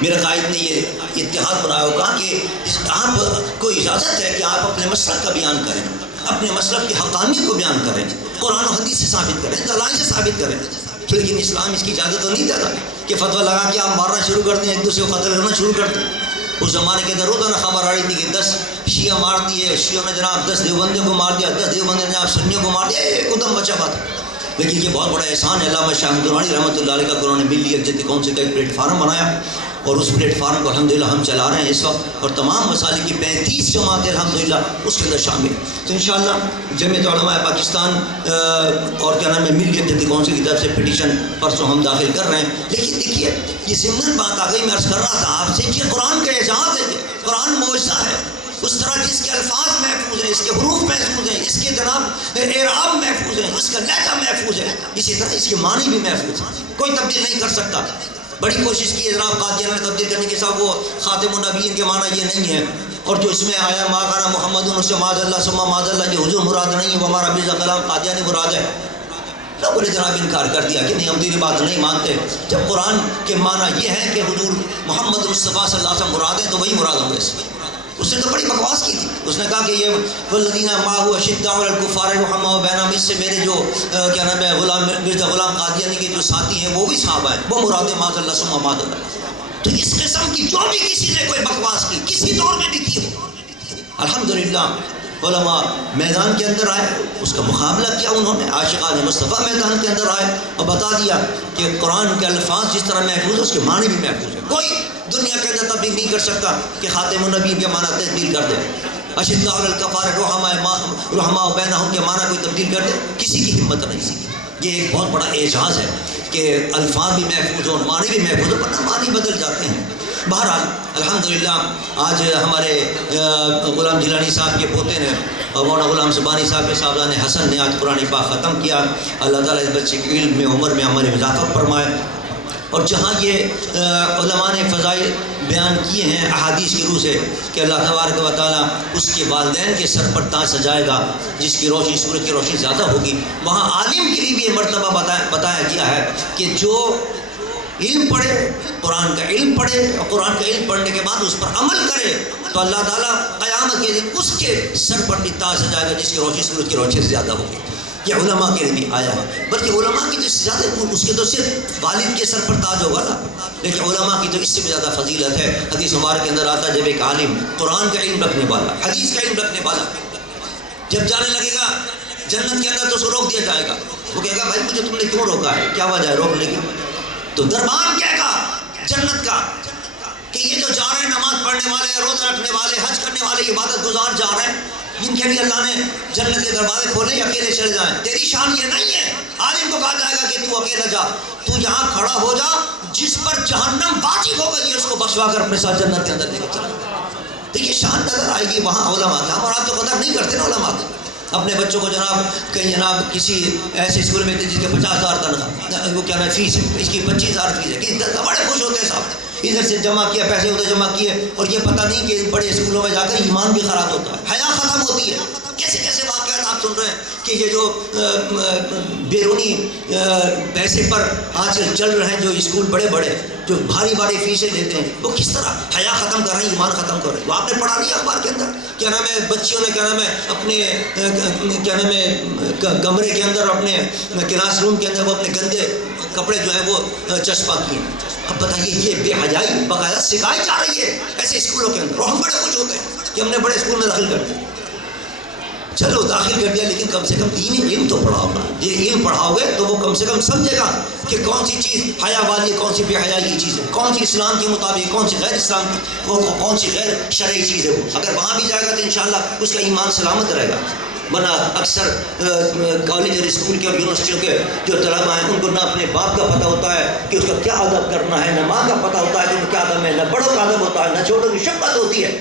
میرے قائد نے یہ اتحاد بنایا ہو, کہا کہ آپ کو اجازت ہے کہ آپ اپنے مسلک کا بیان کریں, اپنے مسلک کی حقانیت کو بیان کریں, قرآن و حدیث سے ثابت کریں, دلائل سے ثابت کریں. لیکن اسلام اس کی اجازت تو نہیں دیتا کہ فتویٰ لگا کے آپ مارنا شروع کر دیں, ایک دوسرے کو قتل کرنا شروع کر دیں. اس زمانے کے اندر روزانہ خبر آ رہی تھی کہ 10 شیعہ مار دیے, شیعوں نے جناب 10 دیوبندیوں کو مار دیا, 10 دیوبندیوں نے جناب سنیوں کو مار دیا, ایک قدم بچا بات. لیکن یہ بہت بڑا احسان ہے علامہ شیخ عبد الغنی رحمۃ اللہ علیہ کا, انہوں نے ملی یکجہتی کونسل کا ایک پلیٹ فارم بنایا, اور اس پلیٹ فارم کو الحمدللہ ہم چلا رہے ہیں اس وقت, اور تمام مسالک کی 35 جماعتیں الحمدللہ اس کے اندر شامل. تو انشاءاللہ جمعیت علماء پاکستان اور کیا نام ہے ملی یکجہتی کونسل کی طرف سے پٹیشن پرسوں ہم داخل کر رہے ہیں. لیکن دیکھیے یہ ضمن بات آ گئی, میں عرض کر رہا تھا آپ سے کہ قرآن کا اعجاز ہے, قرآن معجزہ ہے. اس طرح جس کے الفاظ محفوظ ہیں, اس کے حروف محفوظ ہیں, اس کے جناب اعراب محفوظ ہیں, اس کا لہجہ محفوظ ہے, اسی طرح اس کے معنی بھی محفوظ ہیں, کوئی تبدیل نہیں کر سکتا. بڑی کوشش کی ہے جناب قادیانیوں نے تبدیل کرنے کی, صاحب وہ خاتم النبیین کے معنی یہ نہیں ہے, اور جو اس میں آیا ما کان محمد ان سے معاذ اللہ ثم معاذ اللہ, یہ حضور مراد نہیں ہے, وہ ہمارا مرزا کلام قادیانی مراد ہے. لوگوں نے جناب انکار کر دیا کہ نہیں ہم تیری بات نہیں مانتے. جب قرآن کے معنی یہ ہے کہ حضور محمد مصطفیٰ صلی اللہ علیہ وسلم مراد ہے تو وہی مراد ہوں گے. اس نے تو بڑی بکواس کی تھی. اس نے کہا کہ یہ والذین معه اشداء علی الکفار رحماء بینہم، اس سے میرے جو کیا نام ہے مرزا غلام قادیانی کے جو ساتھی ہیں وہ بھی صحابہ ہیں، وہ مراد معاذ اللہ ثم معاذ اللہ. تو اس قسم کی جو بھی کسی نے کوئی بکواس کی کسی دور میں بھی کی ہو، الحمدللہ علماء میدان کے اندر آئے، اس کا مقابلہ کیا انہوں نے. عاشقان مصطفیٰ میدان کے اندر آئے اور بتا دیا کہ قرآن کے الفاظ جس طرح محفوظ ہے اس کے معنی بھی محفوظ ہے. کوئی دنیا کے اندر تبدیل نہیں کر سکتا کہ خاتم النبی کے معنی تبدیل کر دے، اشداء علی الکفار رحماء بینہم کے معنی کوئی تبدیل کر دے، کسی کی ہمت نہیں سی. یہ ایک بہت بڑا اعجاز ہے کہ الفاظ بھی محفوظ ہوں، معنی بھی محفوظ ہوں، ورنہ معنی بدل جاتے ہیں. بہرحال الحمدللہ آج ہمارے غلام جیلانی صاحب کے پوتے نے مولانا غلام زبانی صاحب کے صاحبزادے حسن نے آج قرآن پاک ختم کیا. اللہ تعالیٰ اس بچے کے علم میں عمر میں ہمارے اضافہ فرمائے. اور جہاں یہ علماء نے فضائل بیان کیے ہیں احادیث کی روح سے کہ اللہ تبارک و تعالیٰ اس کے والدین کے سر پر تاج سجائے گا جس کی روشنی سورج کی روشنی زیادہ ہوگی، وہاں عالم کے لیے بھی یہ مرتبہ بتایا گیا ہے کہ جو علم پڑھے، قرآن کا علم پڑھے اور قرآن کا علم پڑھنے کے بعد اس پر عمل کرے تو اللہ تعالیٰ قیامت کے دن اس کے سر پر بھی تاج سجائے گا جس کی روشنی سورج کی روشنی سے زیادہ ہوگی. یہ علماء کے لیے بھی آیا ہے، بلکہ علماء کی تو اس سے زیادہ، اس کے تو صرف والد کے سر پر تاج ہوگا نا، لیکن علماء کی تو اس سے بھی زیادہ فضیلت ہے. حدیث مبارک کے اندر آتا ہے جب ایک عالم قرآن کا علم رکھنے والا، حدیث کا علم رکھنے والا جب جانے لگے گا جنت کے اندر تو اس کو روک دیا جائے گا. وہ کہے گا بھائی مجھے تم نے کیوں روکا ہے، کیا وجہ ہے روکنے کی؟ تو دربار کہے گا جنت کا کہ یہ جو جا رہے ہیں نماز پڑھنے والے، روزہ رکھنے والے، حج کرنے والے، عبادت گزار جا رہے ہیں، جن کے لیے اللہ نے جنت کے دروازے کھولے یا اکیلے چلے جائیں. تیری شان یہ نہیں ہے. عالم کو کہا جائے گا کہ تو اکیلا جا، تو یہاں کھڑا ہو جا، جس پر جہنم واجب ہو گئی ہے اس کو بخشوا کر اپنے ساتھ جنت کے اندر لے کر چلا. تو یہ شان نظر آئے گی وہاں علماء کا. ہم اور آپ تو قدر نہیں کرتے نا علماء کی. اپنے بچوں کو جناب کہیں جناب کسی ایسے اسکول میں جس کے 50,000 تنخواہ، وہ کیا نا فیس ہے، اس کی 25,000 فیس ہے، کہ بڑے خوش ہوتے ہیں صاحب، ادھر سے جمع کیا پیسے ادھر جمع کیے، اور یہ پتہ نہیں کہ بڑے اسکولوں میں جا کر ایمان بھی خراب ہوتا ہے، حیا ختم ہوتی ہے. کیسے کیسے واقعات آپ سن رہے ہیں کہ یہ جو بیرونی پیسے پر آج چل رہے ہیں، جو اسکول بڑے بڑے جو بھاری بھاری فیسیں لیتے ہیں، وہ کس طرح حیا ختم کر رہے ہیں، ایمان ختم کر رہے ہیں. وہ آپ نے پڑھا نہیں اخبار کے اندر کیا نام ہے، بچیوں نے کیا نام ہے اپنے کیا نام ہے کمرے کے اندر، اپنے کلاس روم کے اندر وہ اپنے گندے کپڑے جو ہیں وہ چسپاں کیے. اب بتائیے یہ بے حیائی باقاعدہ سکھائی جا رہی ہے ایسے اسکولوں کے اندر، اور ہم بڑے خوش ہوتے ہیں کہ ہم نے بڑے اسکول میں داخل کر دیا. چلو داخل کر دیا، لیکن کم سے کم دینی علم تو پڑھاؤ نا. یہ علم پڑھاؤ گے تو وہ کم سے کم سمجھے گا کہ کون سی چیز حیا والی ہے، کون سی بے حیائی کی چیز ہے، کون سی اسلام کے مطابق، کون سی غیر اسلام کی، کون سی غیر شرعی چیز ہے. اگر وہاں بھی جائے گا تو انشاءاللہ اس کا ایمان سلامت رہے گا. ورنہ اکثر کالج اور اسکول کے اور یونیورسٹیوں کے جو طلباء ہیں ان کو نہ اپنے باپ کا پتہ ہوتا ہے کہ اس کا کیا ادب کرنا ہے، نہ ماں کا پتہ ہوتا ہے کہ ان کا کیا ادب ہے، نہ بڑوں کا ادب ہوتا ہے، نہ چھوٹوں کی شفقت ہوتی ہے.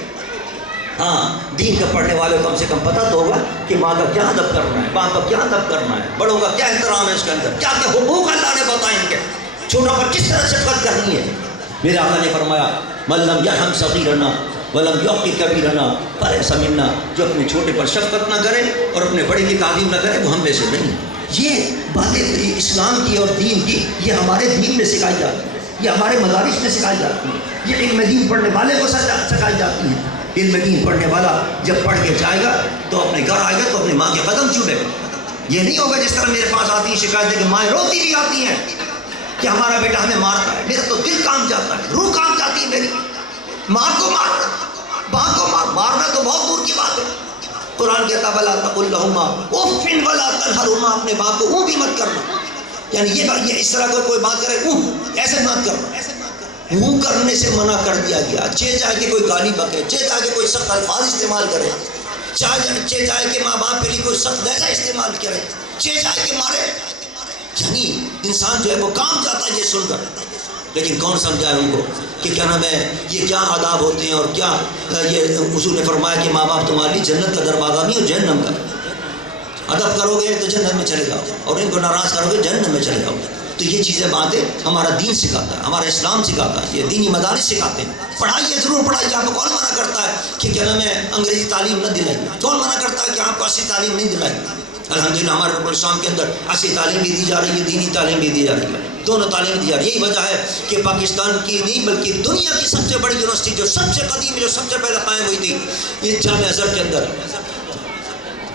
ہاں دین کا پڑھنے والے کو کم سے کم پتہ تو ہوگا کہ ماں کا کیا ادب کرنا ہے، باپ کا کیا ادب کرنا ہے، بڑوں کا کیا احترام ہے، اس کے اندر کیا کیا حقوق اللہ نے بتائے ان کے، چھوٹوں پر کس طرح شفقت کرنی ہے. میرے آقا نے فرمایا من لم یرحم صغیرنا ولم یعقل کبیرنا فلیس منا، جو اپنے چھوٹے پر شفقت نہ کرے اور اپنے بڑے کی تعظیم نہ کرے وہ ہم میں سے نہیں. یہ باتیں اسلام کی اور دین کی یہ ہمارے دین میں سکھائی جاتی ہیں، یہ ہمارے مدارس میں سکھائی جاتی ہیں، یہ علم دین پڑھنے والے کو سکھائی جاتی ہیں. علم دین پڑھنے والا جب پڑھ کے جائے گا تو اپنے گھر آئے گا تو اپنی ماں کے قدم چومے گا. یہ نہیں ہوگا جس طرح میرے پاس آتی ہیں شکایتیں کہ مائیں روتی بھی آتی ہیں کہ ہمارا بیٹا ہمیں مارتا ہے. میرا تو دل کام جاتا ہے، روح کام جاتی ہے میری. ماں کو مارنا، باپ کو مارنا تو بہت دور کی بات ہے. قرآن کہتا ولا تقل لہما اف ولا تنہرہما، اپنے باپ کو اون بھی مت کرنا. یعنی یہ اس طرح کوئی بات کرے اون ایسے مت کرنا، اون کرنے سے منع کر دیا گیا. چاہے کہ کوئی گالی بکے، چاہے کہ کوئی سخت الفاظ استعمال کرے، چاہے کہ ماں باپ کے لیے کوئی سخت لہجہ استعمال کرے، چاہے کہ مارے. یعنی انسان جو ہے وہ کام جاتا ہے یہ سن کر. لیکن کون سمجھائے ان کو کہ کیا نام ہے یہ کیا آداب ہوتے ہیں، اور کیا یہ حضور نے فرمایا کہ ماں باپ تمہارے لیے جنت کا دروازہ نہیں اور جہنم کا. ادب کرو گے تو جنت میں چلے جاؤ، اور ان کو ناراض کرو گے جہنم میں چلے جاؤ. تو یہ چیزیں باتیں ہمارا دین سکھاتا ہے، ہمارا اسلام سکھاتا ہے، یہ دینی مدارس سکھاتے ہیں. پڑھائیے ضرور پڑھائیے. آپ کو کون منع کرتا ہے کہ کیا نام ہے انگریزی تعلیم نہ دلائی؟ کون منع کرتا ہے کہ آپ کو اصلی تعلیم نہیں دلائی؟ الحمدللہ ہمارے رکن الاسلام کے اندر ایسی تعلیم بھی دی جا رہی ہے، دینی تعلیم بھی دی جا رہی ہے، دونوں تعلیم دی جا رہی ہے۔ یہی وجہ ہے کہ پاکستان کی نہیں بلکہ دنیا کی سب سے بڑی یونیورسٹی جو سب سے قدیم، جو سب سے پہلے قائم ہوئی تھی، یہ جامع ازہر کے اندر،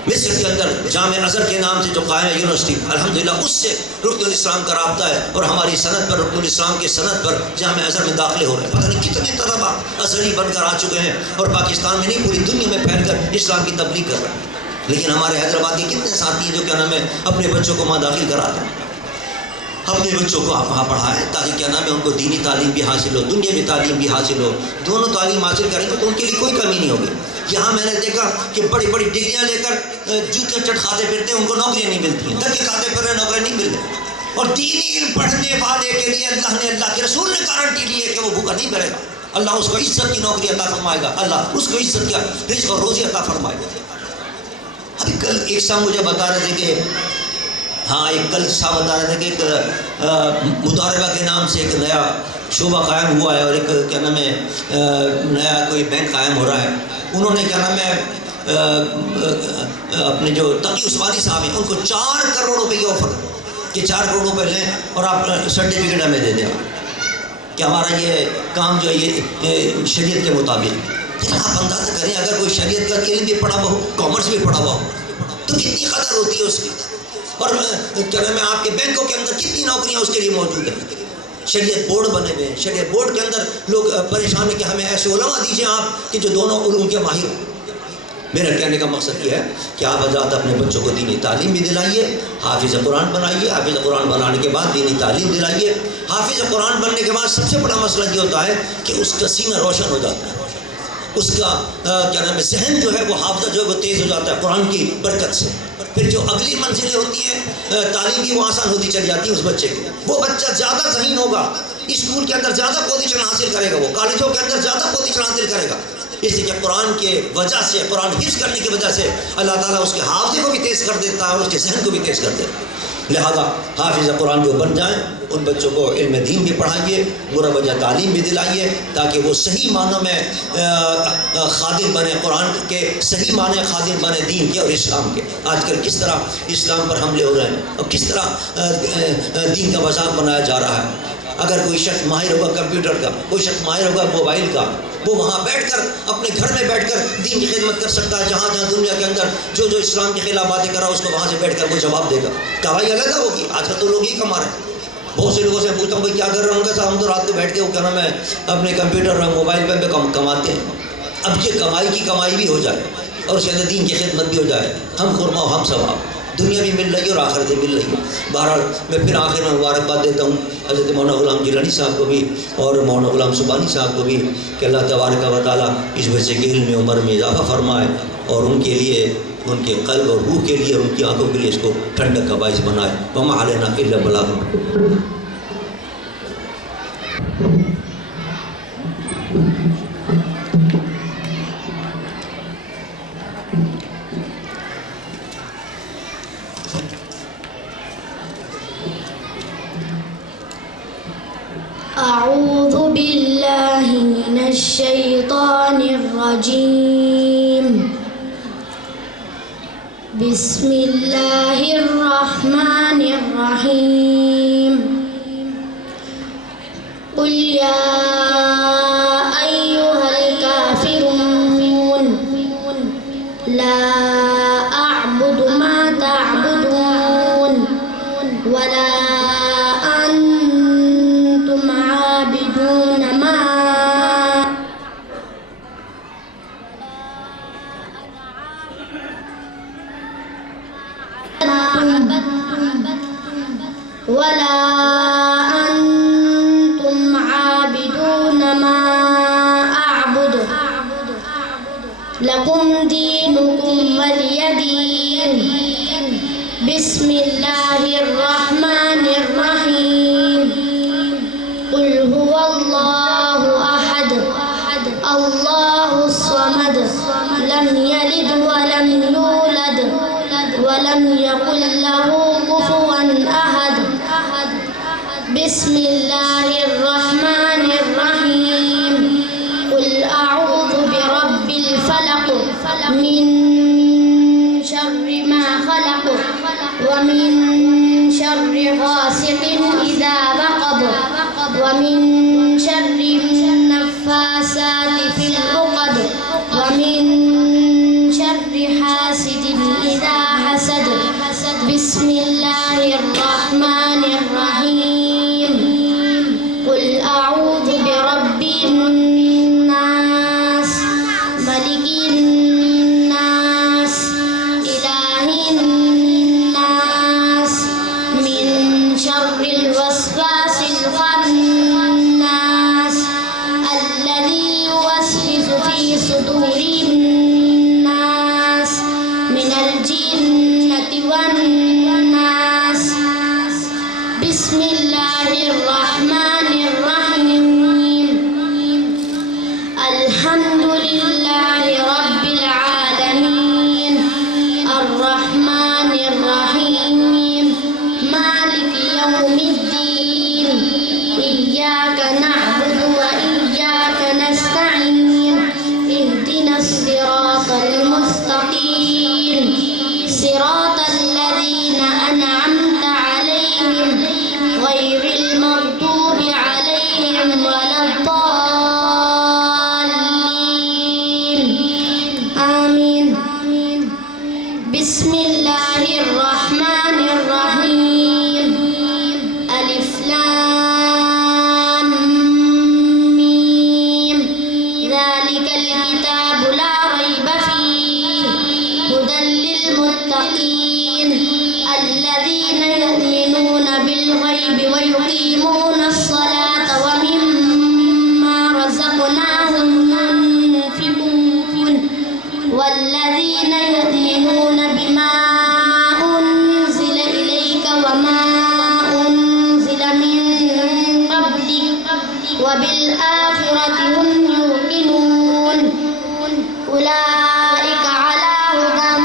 مصر کے اندر جامع ازہر کے نام سے جو قائم ہے یونیورسٹی، الحمدللہ اس سے رکن الاسلام کا رابطہ ہے، اور ہماری سند پر، رکن الاسلام کی سند پر جامع ازہر میں داخلے ہو رہے ہیں۔ پتہ نہیں کتنے طلبہ ازہری بن کر آ چکے ہیں اور پاکستان میں نہیں پوری دنیا میں پھیل کر اسلام کی تبلیغ کر رہے ہیں۔ لیکن ہمارے حیدرآباد کے کتنے ساتھی ہیں جو کیا نام ہے اپنے بچوں کو وہاں داخل کراتے ہیں، اپنے بچوں کو آپ وہاں پڑھائیں تاکہ کیا نام ہے ان کو دینی تعلیم بھی حاصل ہو، دنیاوی تعلیم بھی حاصل ہو، دونوں تعلیم حاصل کریں گے تو ان کے لیے کوئی کمی نہیں ہوگی۔ یہاں میں نے دیکھا کہ بڑی بڑی ڈگریاں لے کر جوتے چٹ کھاتے پھرتے ہیں، ان کو نوکریاں نہیں ملتی ہیں، دھکے کھاتے پھر رہے نوکریاں نہیں مل رہی، اور دینی علم پڑھنے والے کے لیے اللہ نے، اللہ کے رسول نے گارنٹی لی ہے کہ وہ بھوکا نہیں مرے گا، اللہ اس کو عزت کی نوکری عطا فرمائے گا، اللہ اس کو عزت کا رزق اور روزی عطا فرمائے گا۔ ابھی کل ایک صاحب مجھے بتا رہے تھے کہ کل صاحب بتا رہے تھے کہ ایک مضاربہ کے نام سے ایک نیا شعبہ قائم ہوا ہے، اور ایک کیا نام ہے نیا کوئی بینک قائم ہو رہا ہے۔ انہوں نے کیا نام ہے اپنے جو تقی عثمانی صاحب ہیں ان کو 4 کروڑ روپے کی آفر کہ 4 کروڑ روپے لیں اور آپ سرٹیفکیٹ ہمیں دے دیں کہ ہمارا یہ کام جو ہے یہ شریعت کے مطابق۔ آپ اندازہ کریں اگر کوئی شریعت کا علم بھی پڑھا ہوا ہو، کامرس بھی پڑھا ہوا ہو تو کتنی قدر ہوتی ہے اس کی، اور کیا نام ہے آپ کے بینکوں کے اندر کتنی نوکریاں اس کے لیے موجود ہیں۔ شریعت بورڈ بنے ہوئے ہیں، شریعت بورڈ کے اندر لوگ پریشان ہیں کہ ہمیں ایسے علماء دیجئے آپ کہ جو دونوں علوم کے ماہر ہوں۔ میرا کہنے کا مقصد یہ ہے کہ آپ حضرات اپنے بچوں کو دینی تعلیم بھی دلائیے، حافظ قرآن بنائیے، حافظ قرآن بنانے کے بعد دینی تعلیم دلائیے۔ حافظ قرآن بننے کے بعد سب سے بڑا مسئلہ یہ ہوتا ہے کہ اس کا سینہ روشن ہو جاتا ہے، اس کا کیا نام ہے ذہن جو ہے وہ حافظہ جو ہے وہ تیز ہو جاتا ہے قرآن کی برکت سے۔ پھر جو اگلی منزلیں ہوتی ہیں تعلیم کی وہ آسان ہوتی چلی جاتی ہے اس بچے کی۔ وہ بچہ زیادہ ذہین ہوگا، اسکول کے اندر زیادہ پوزیشن حاصل کرے گا، وہ کالجوں کے اندر زیادہ پوزیشن حاصل کرے گا، اس لیے کہ قرآن کے وجہ سے، قرآن حفظ کرنے کی وجہ سے اللہ تعالیٰ اس کے حافظے کو بھی تیز کر دیتا ہے اور اس کے ذہن کو بھی تیز کر دیتا ہے۔ لہذا حافظ قرآن جو بن جائیں ان بچوں کو علم دین بھی پڑھائیے، مروجہ تعلیم بھی دلائیے تاکہ وہ صحیح معنوں میں خادم بنے، قرآن کے صحیح معنی خادم بنے دین کے اور اسلام کے۔ آج کل کس طرح اسلام پر حملے ہو رہے ہیں اور کس طرح دین کا مذاق بنایا جا رہا ہے۔ اگر کوئی شخص ماہر ہوگا کمپیوٹر کا، کوئی شخص ماہر ہوگا موبائل کا، وہ وہاں بیٹھ کر اپنے گھر میں بیٹھ کر دین کی خدمت کر سکتا ہے۔ جہاں جہاں دنیا کے اندر جو جو اسلام کے خلاف باتیں کر رہا ہے اس کو وہاں سے بیٹھ کر وہ جواب دے گا، کمائی علیحدہ ہوگی۔ آج کل تو لوگ ہی کما رہے ہیں۔ بہت سے لوگوں سے پوچھتا ہوں بھائی کیا کر رہے ہوں گے صاحب، ہم تو رات کو بیٹھ کے وہ کیا نام ہے اپنے کمپیوٹر اور موبائل پہ کماتے ہیں۔ اب یہ کمائی کی کمائی بھی ہو جائے اور اس کے اندر دین کی خدمت بھی ہو جائے، ہم خرما و ہم ثواب، دنیا بھی مل رہی ہے اور آخرت بھی مل رہی ہے۔ بہرحال میں پھر آخر میں مبارکباد دیتا ہوں حضرت مولانا غلام جیلانی صاحب کو بھی اور مولانا غلام سبحانی صاحب کو بھی کہ اللہ تبارک و تعالیٰ اس بچے کے علم عمر میں اضافہ فرمائے اور ان کے لیے، ان کے قلب اور روح کے لیے، ان کی آنکھوں کے لیے اس کو ٹھنڈک کا باعث بنائے۔ وما علینا الا البلاغ۔ أعوذ بالله من الشيطان الرجيم بسم الله الرحمن الرحيم قل يا أيها الكافرون لا أعبد ما تعبدون ولا ولا أنتم عابدون ما أعبد لكم دينكم ولي دين بسم الله الرحمن الرحيم قل هو الله أحد الله الصمد لم يلد ولم يولد ولم يكن له كفوا أحد بسم الله الرحمن الرحيم قل أعوذ برب الفلق من شر ما خلق وبالآخرة هم يوقنون أولئك على هدى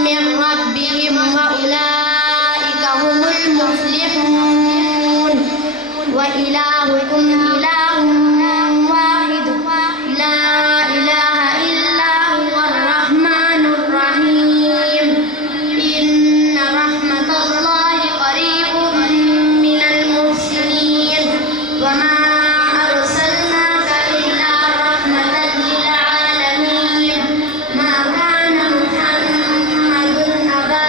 من ربهم وأولئك هم المفلحون وإلهكم إله واحد لا إله إلا هو الرحمن الرحيم إن رحمة الله قريب من المحسنين وما أرسلناك إلا رحمة للعالمين ما كان محمد أبا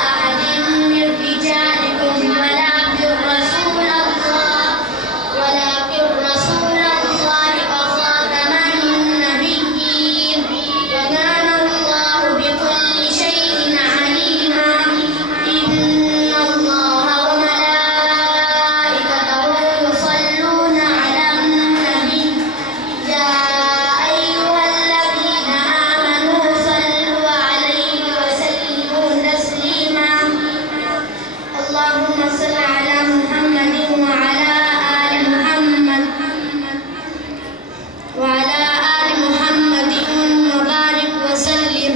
أحد من رجالكم ولكن رسول الله وخاتم النبيين وكان الله بكل شيء عليما إن الله وملائكته يصلون على النبي يا أيها الذين آمنوا صلوا عليه وسلموا تسليما اللهم صل على محمد وعلى آل محمد وبارك وسلم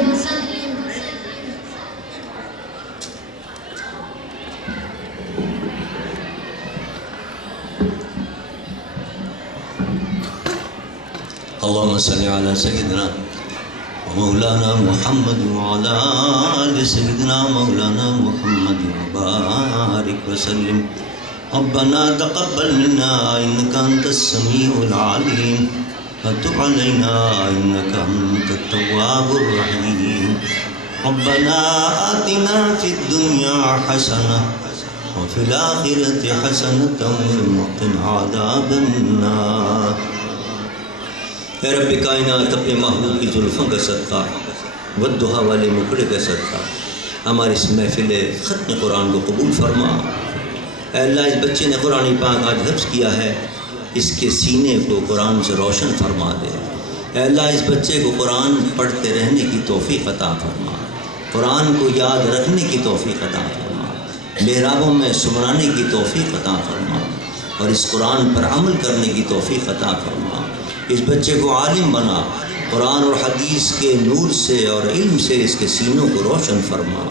اللهم صل على سيدنا ومولانا محمد وعلى آل سيدنا مولانا محمد وبارك وسلم ربنا تقبل منا إنك أنت السميع العليم وتب علينا إنك أنت التواب الرحيم ربنا آتنا في الدنيا حسنة وفي الآخرة حسنة وقنا عذاب النار اے رب کائنات اپنے محبوب کی زلفوں کا صدقہ والدہا والے مکڑے کا صدقہ ہماری اس محفل ختم قرآن کو قبول فرما اے اللہ اس بچے نے قرآن پاک آج حفظ کیا ہے اس کے سینے کو قرآن سے روشن فرما دے اے اللہ اس بچے کو قرآن پڑھتے رہنے کی توفیق عطا فرما قرآن کو یاد رکھنے کی توفیق عطا فرما محرابوں میں سمرانے کی توفیق عطا فرما اور اس قرآن پر عمل کرنے کی توفیق عطا فرما اس بچے کو عالم بنا قرآن اور حدیث کے نور سے اور علم سے اس کے سینوں کو روشن فرما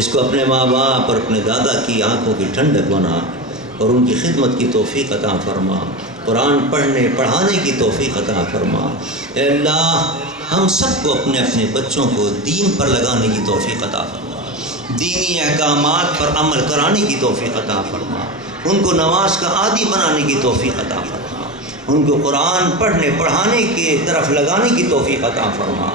اس کو اپنے ماں باپ اور اپنے دادا کی آنکھوں کی ٹھنڈک بنا اور ان کی خدمت کی توفیق عطا فرما قرآن پڑھنے پڑھانے کی توفیق عطا فرما اے اللہ ہم سب کو اپنے اپنے بچوں کو دین پر لگانے کی توفیق عطا فرما دینی احکامات پر عمل کرانے کی توفیق عطا فرما ان کو نماز کا عادی بنانے کی توفیق عطا فرما ان کو قرآن پڑھنے پڑھانے کی طرف لگانے کی توفیق عطا فرما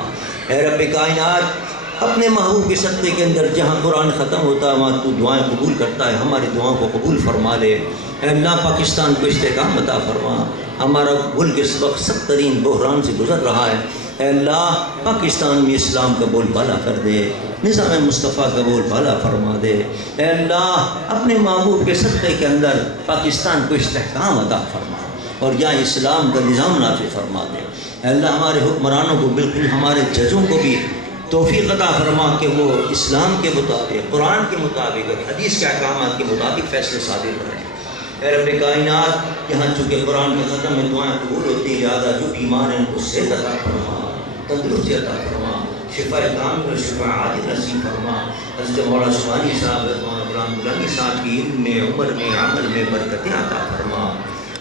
اے رب کائنات اپنے محبوب کے صدقے کے اندر جہاں قرآن ختم ہوتا ہے وہاں تو دعائیں قبول کرتا ہے ہماری دعاؤں کو قبول فرما لے اے اللہ پاکستان کو استحکام عطا فرما ہمارا ملک اس وقت سخت ترین بحران سے گزر رہا ہے اے اللہ پاکستان میں اسلام کا بول بالا کر دے نظام مصطفیٰ کا بول بالا فرما دے اے اللہ اپنے محبوب کے صدقے کے اندر پاکستان کو استحکام عطا فرما اور یہاں اسلام کا نظام نافذ فرما دے اے اللہ ہمارے حکمرانوں کو بالکل ہمارے ججوں کو بھی توفیق عطا فرما کہ وہ اسلام کے مطابق قرآن کے مطابق حدیث کے احکامات کے مطابق فیصلے صادر کریں اے رب کائنات یہاں چونکہ قرآن کے ختم میں دعائیں قبول ہوتی ہیں لہٰذا جو بیمار ہیں ان کو صحت عطا فرما تندرستی عطا فرما شفا کامل و شفا عاجل نصیب فرما حضرت مولانا عثمانی صاحب مولانا غلام گیلانی صاحب کی علم میں عمر میں عمل میں برکتیں عطا فرما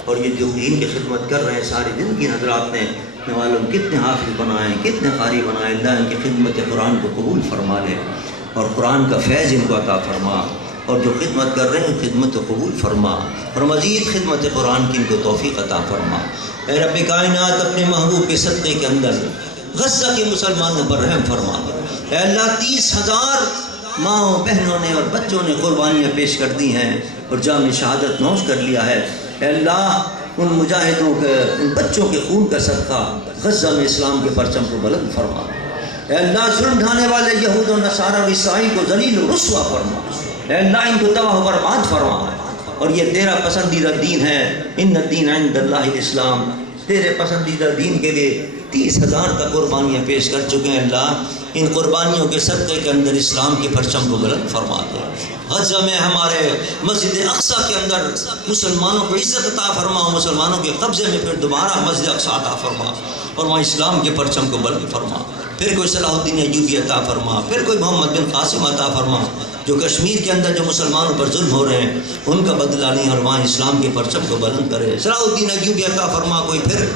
اور یہ جو دین کی خدمت کر رہے ہیں ساری زندگی حضرات نے معلوم کتنے حافظ بنائے کتنے قاری بنائے اللہ ان کی خدمت قرآن کو قبول فرما لے اور قرآن کا فیض ان کو عطا فرما اور جو خدمت کر رہے ہیں خدمت کو قبول فرما اور مزید خدمت قرآن کی ان کو توفیق عطا فرما اے رب کائنات اپنے محبوب کے صدقے کے اندر غزہ کے مسلمانوں پر رحم فرما اے اللہ 30,000 ماؤں بہنوں نے اور بچوں نے قربانیاں پیش کر دی ہیں اور جام شہادت نوش کر لیا ہے اے اللہ ان مجاہدوں کے ان بچوں کے خون کا صدقہ غزہ میں اسلام کے پرچم کو بلند فرما اے اللہ ظلم ڈھانے والے یہود و نصارہ و عیسائی کو ذلیل و رسوا فرما اے اللہ ان کو تباہ و برباد فرما اور یہ تیرا پسندیدہ دین ہے ان الدین عند اللہ الاسلام تیرے پسندیدہ دین کے لیے 30,000 تک قربانیاں پیش کر چکے ہیں. اللہ ان قربانیوں کے صدقے کے اندر اسلام کے پرچم کو بلند فرما دے. غزہ میں ہمارے مسجد اقصی کے اندر مسلمانوں کو عزت عطا فرما، مسلمانوں کے قبضے میں پھر دوبارہ مسجد اقصی عطا فرما اور وہاں اسلام کے پرچم کو بلند فرما. پھر کوئی صلاح الدین ایوبی عطا فرما، پھر کوئی محمد بن قاسم عطا فرما. جو کشمیر کے اندر جو مسلمانوں پر ظلم ہو رہے ہیں ان کا بدلہ نہیں اور وہاں اسلام کے پرچم کو بلند کرے. صلاح الدین ایوبی عطا فرما کوئی پھر،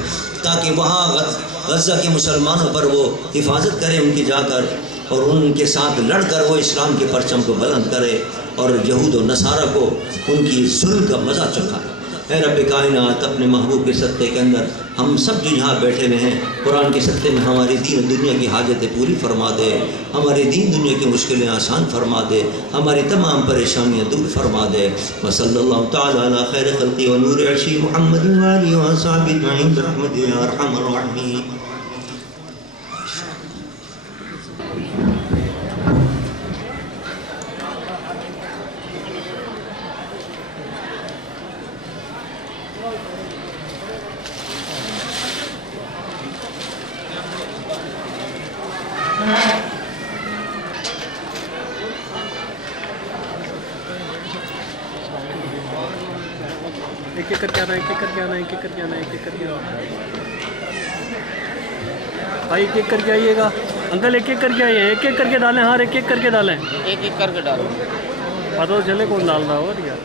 تاکہ وہاں غزہ کے مسلمانوں پر وہ حفاظت کرے ان کی جا کر اور ان کے ساتھ لڑ کر وہ اسلام کے پرچم کو بلند کرے اور یہود و نصارہ کو ان کی ظلم کا مزہ چکھائے. اے رب کائنات اپنے محبوب کے صدقے کے اندر ہم سب جو یہاں بیٹھے ہوئے ہیں قرآن کے صدقے میں ہماری دین و دنیا کی حاجتیں پوری فرما دے، ہماری دین دنیا کی مشکلیں آسان فرما دے، ہماری تمام پریشانیاں دور فرما دے. وصلی اللہ تعالی علی خیر خلقی و نور عرشی محمد و آلہ و صحبہ اجمعین برحمتہ یا ارحم الراحمین. ایک ایک کر کے آنا، ایک ایک کر کے آنا، ایک ایک کر کے آنا، ایک ایک کر کے آنا بھائی، ایک ایک کر کے آئیے گا انکل، ایک ایک کر کے آئیے، ایک ایک کر کے ڈالیں. ہاں ایک ایک کر کے ڈالیں، ایک ایک کر کے ڈالو. پتہ تو چلے کون ڈال رہا ہو کیا.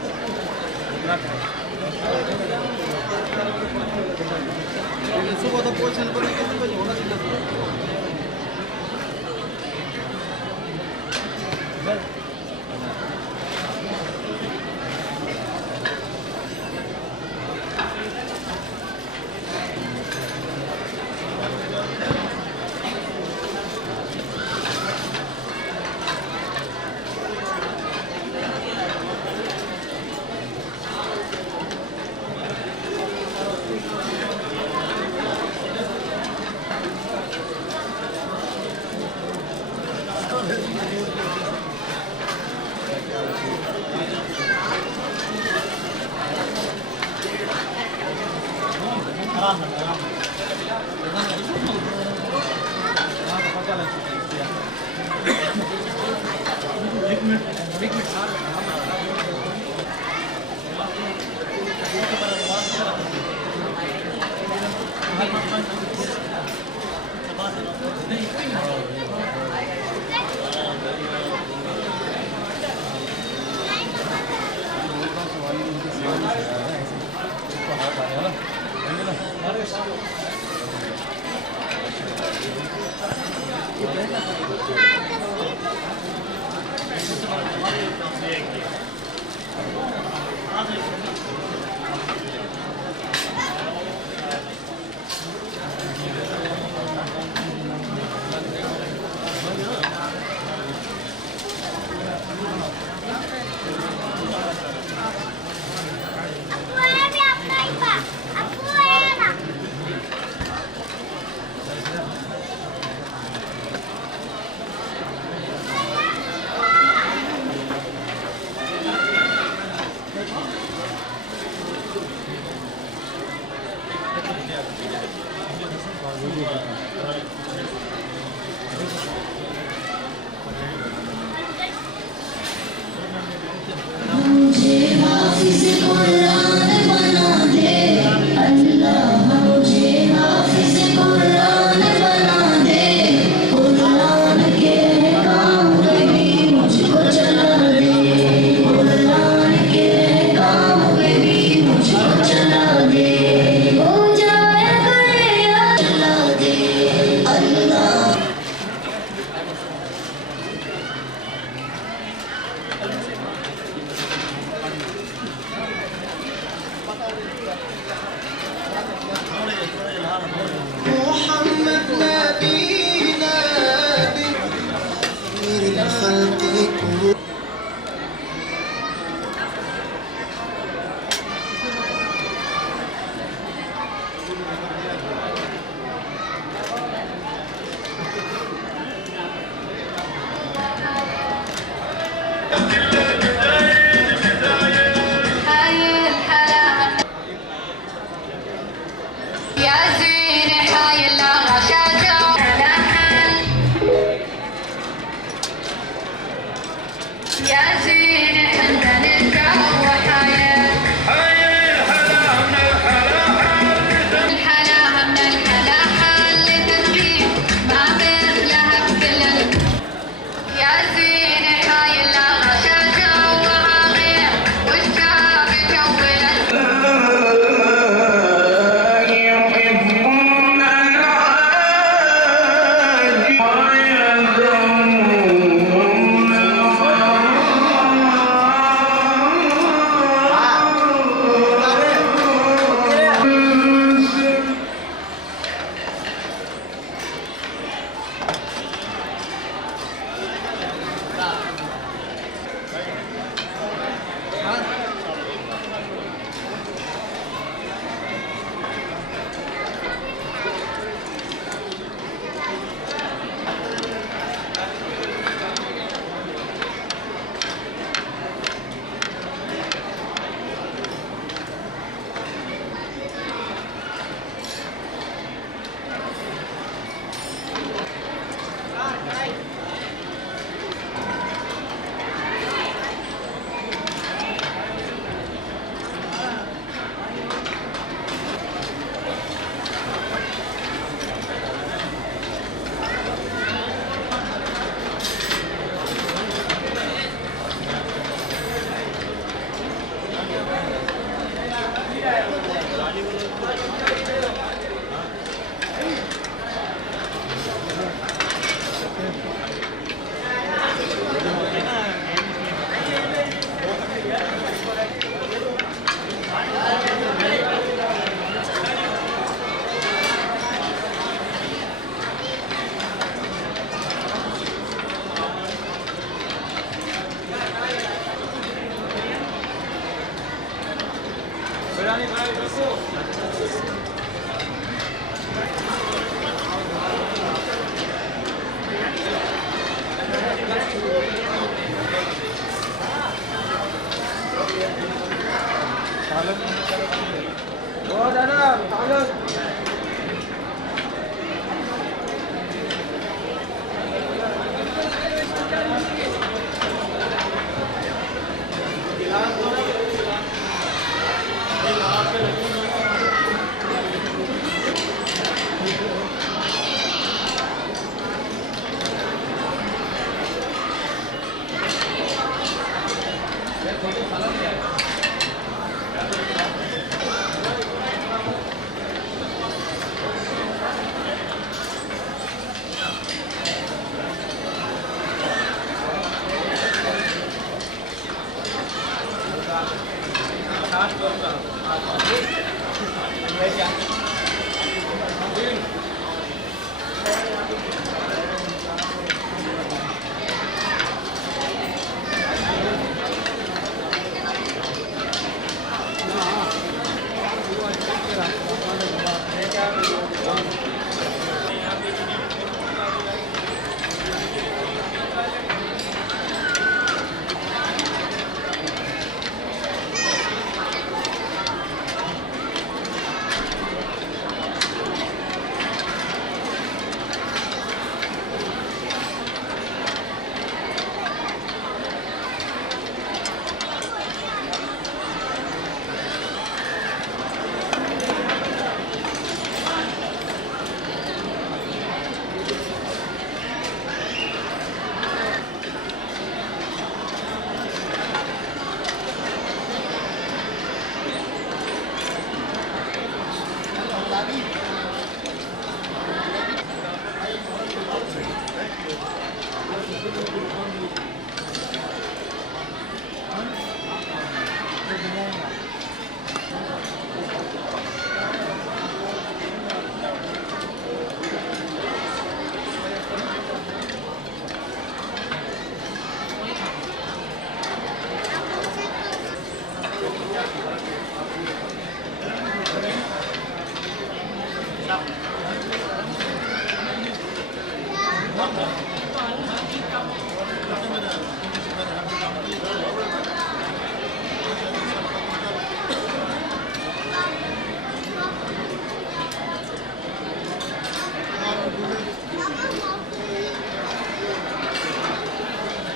يا زين حي الله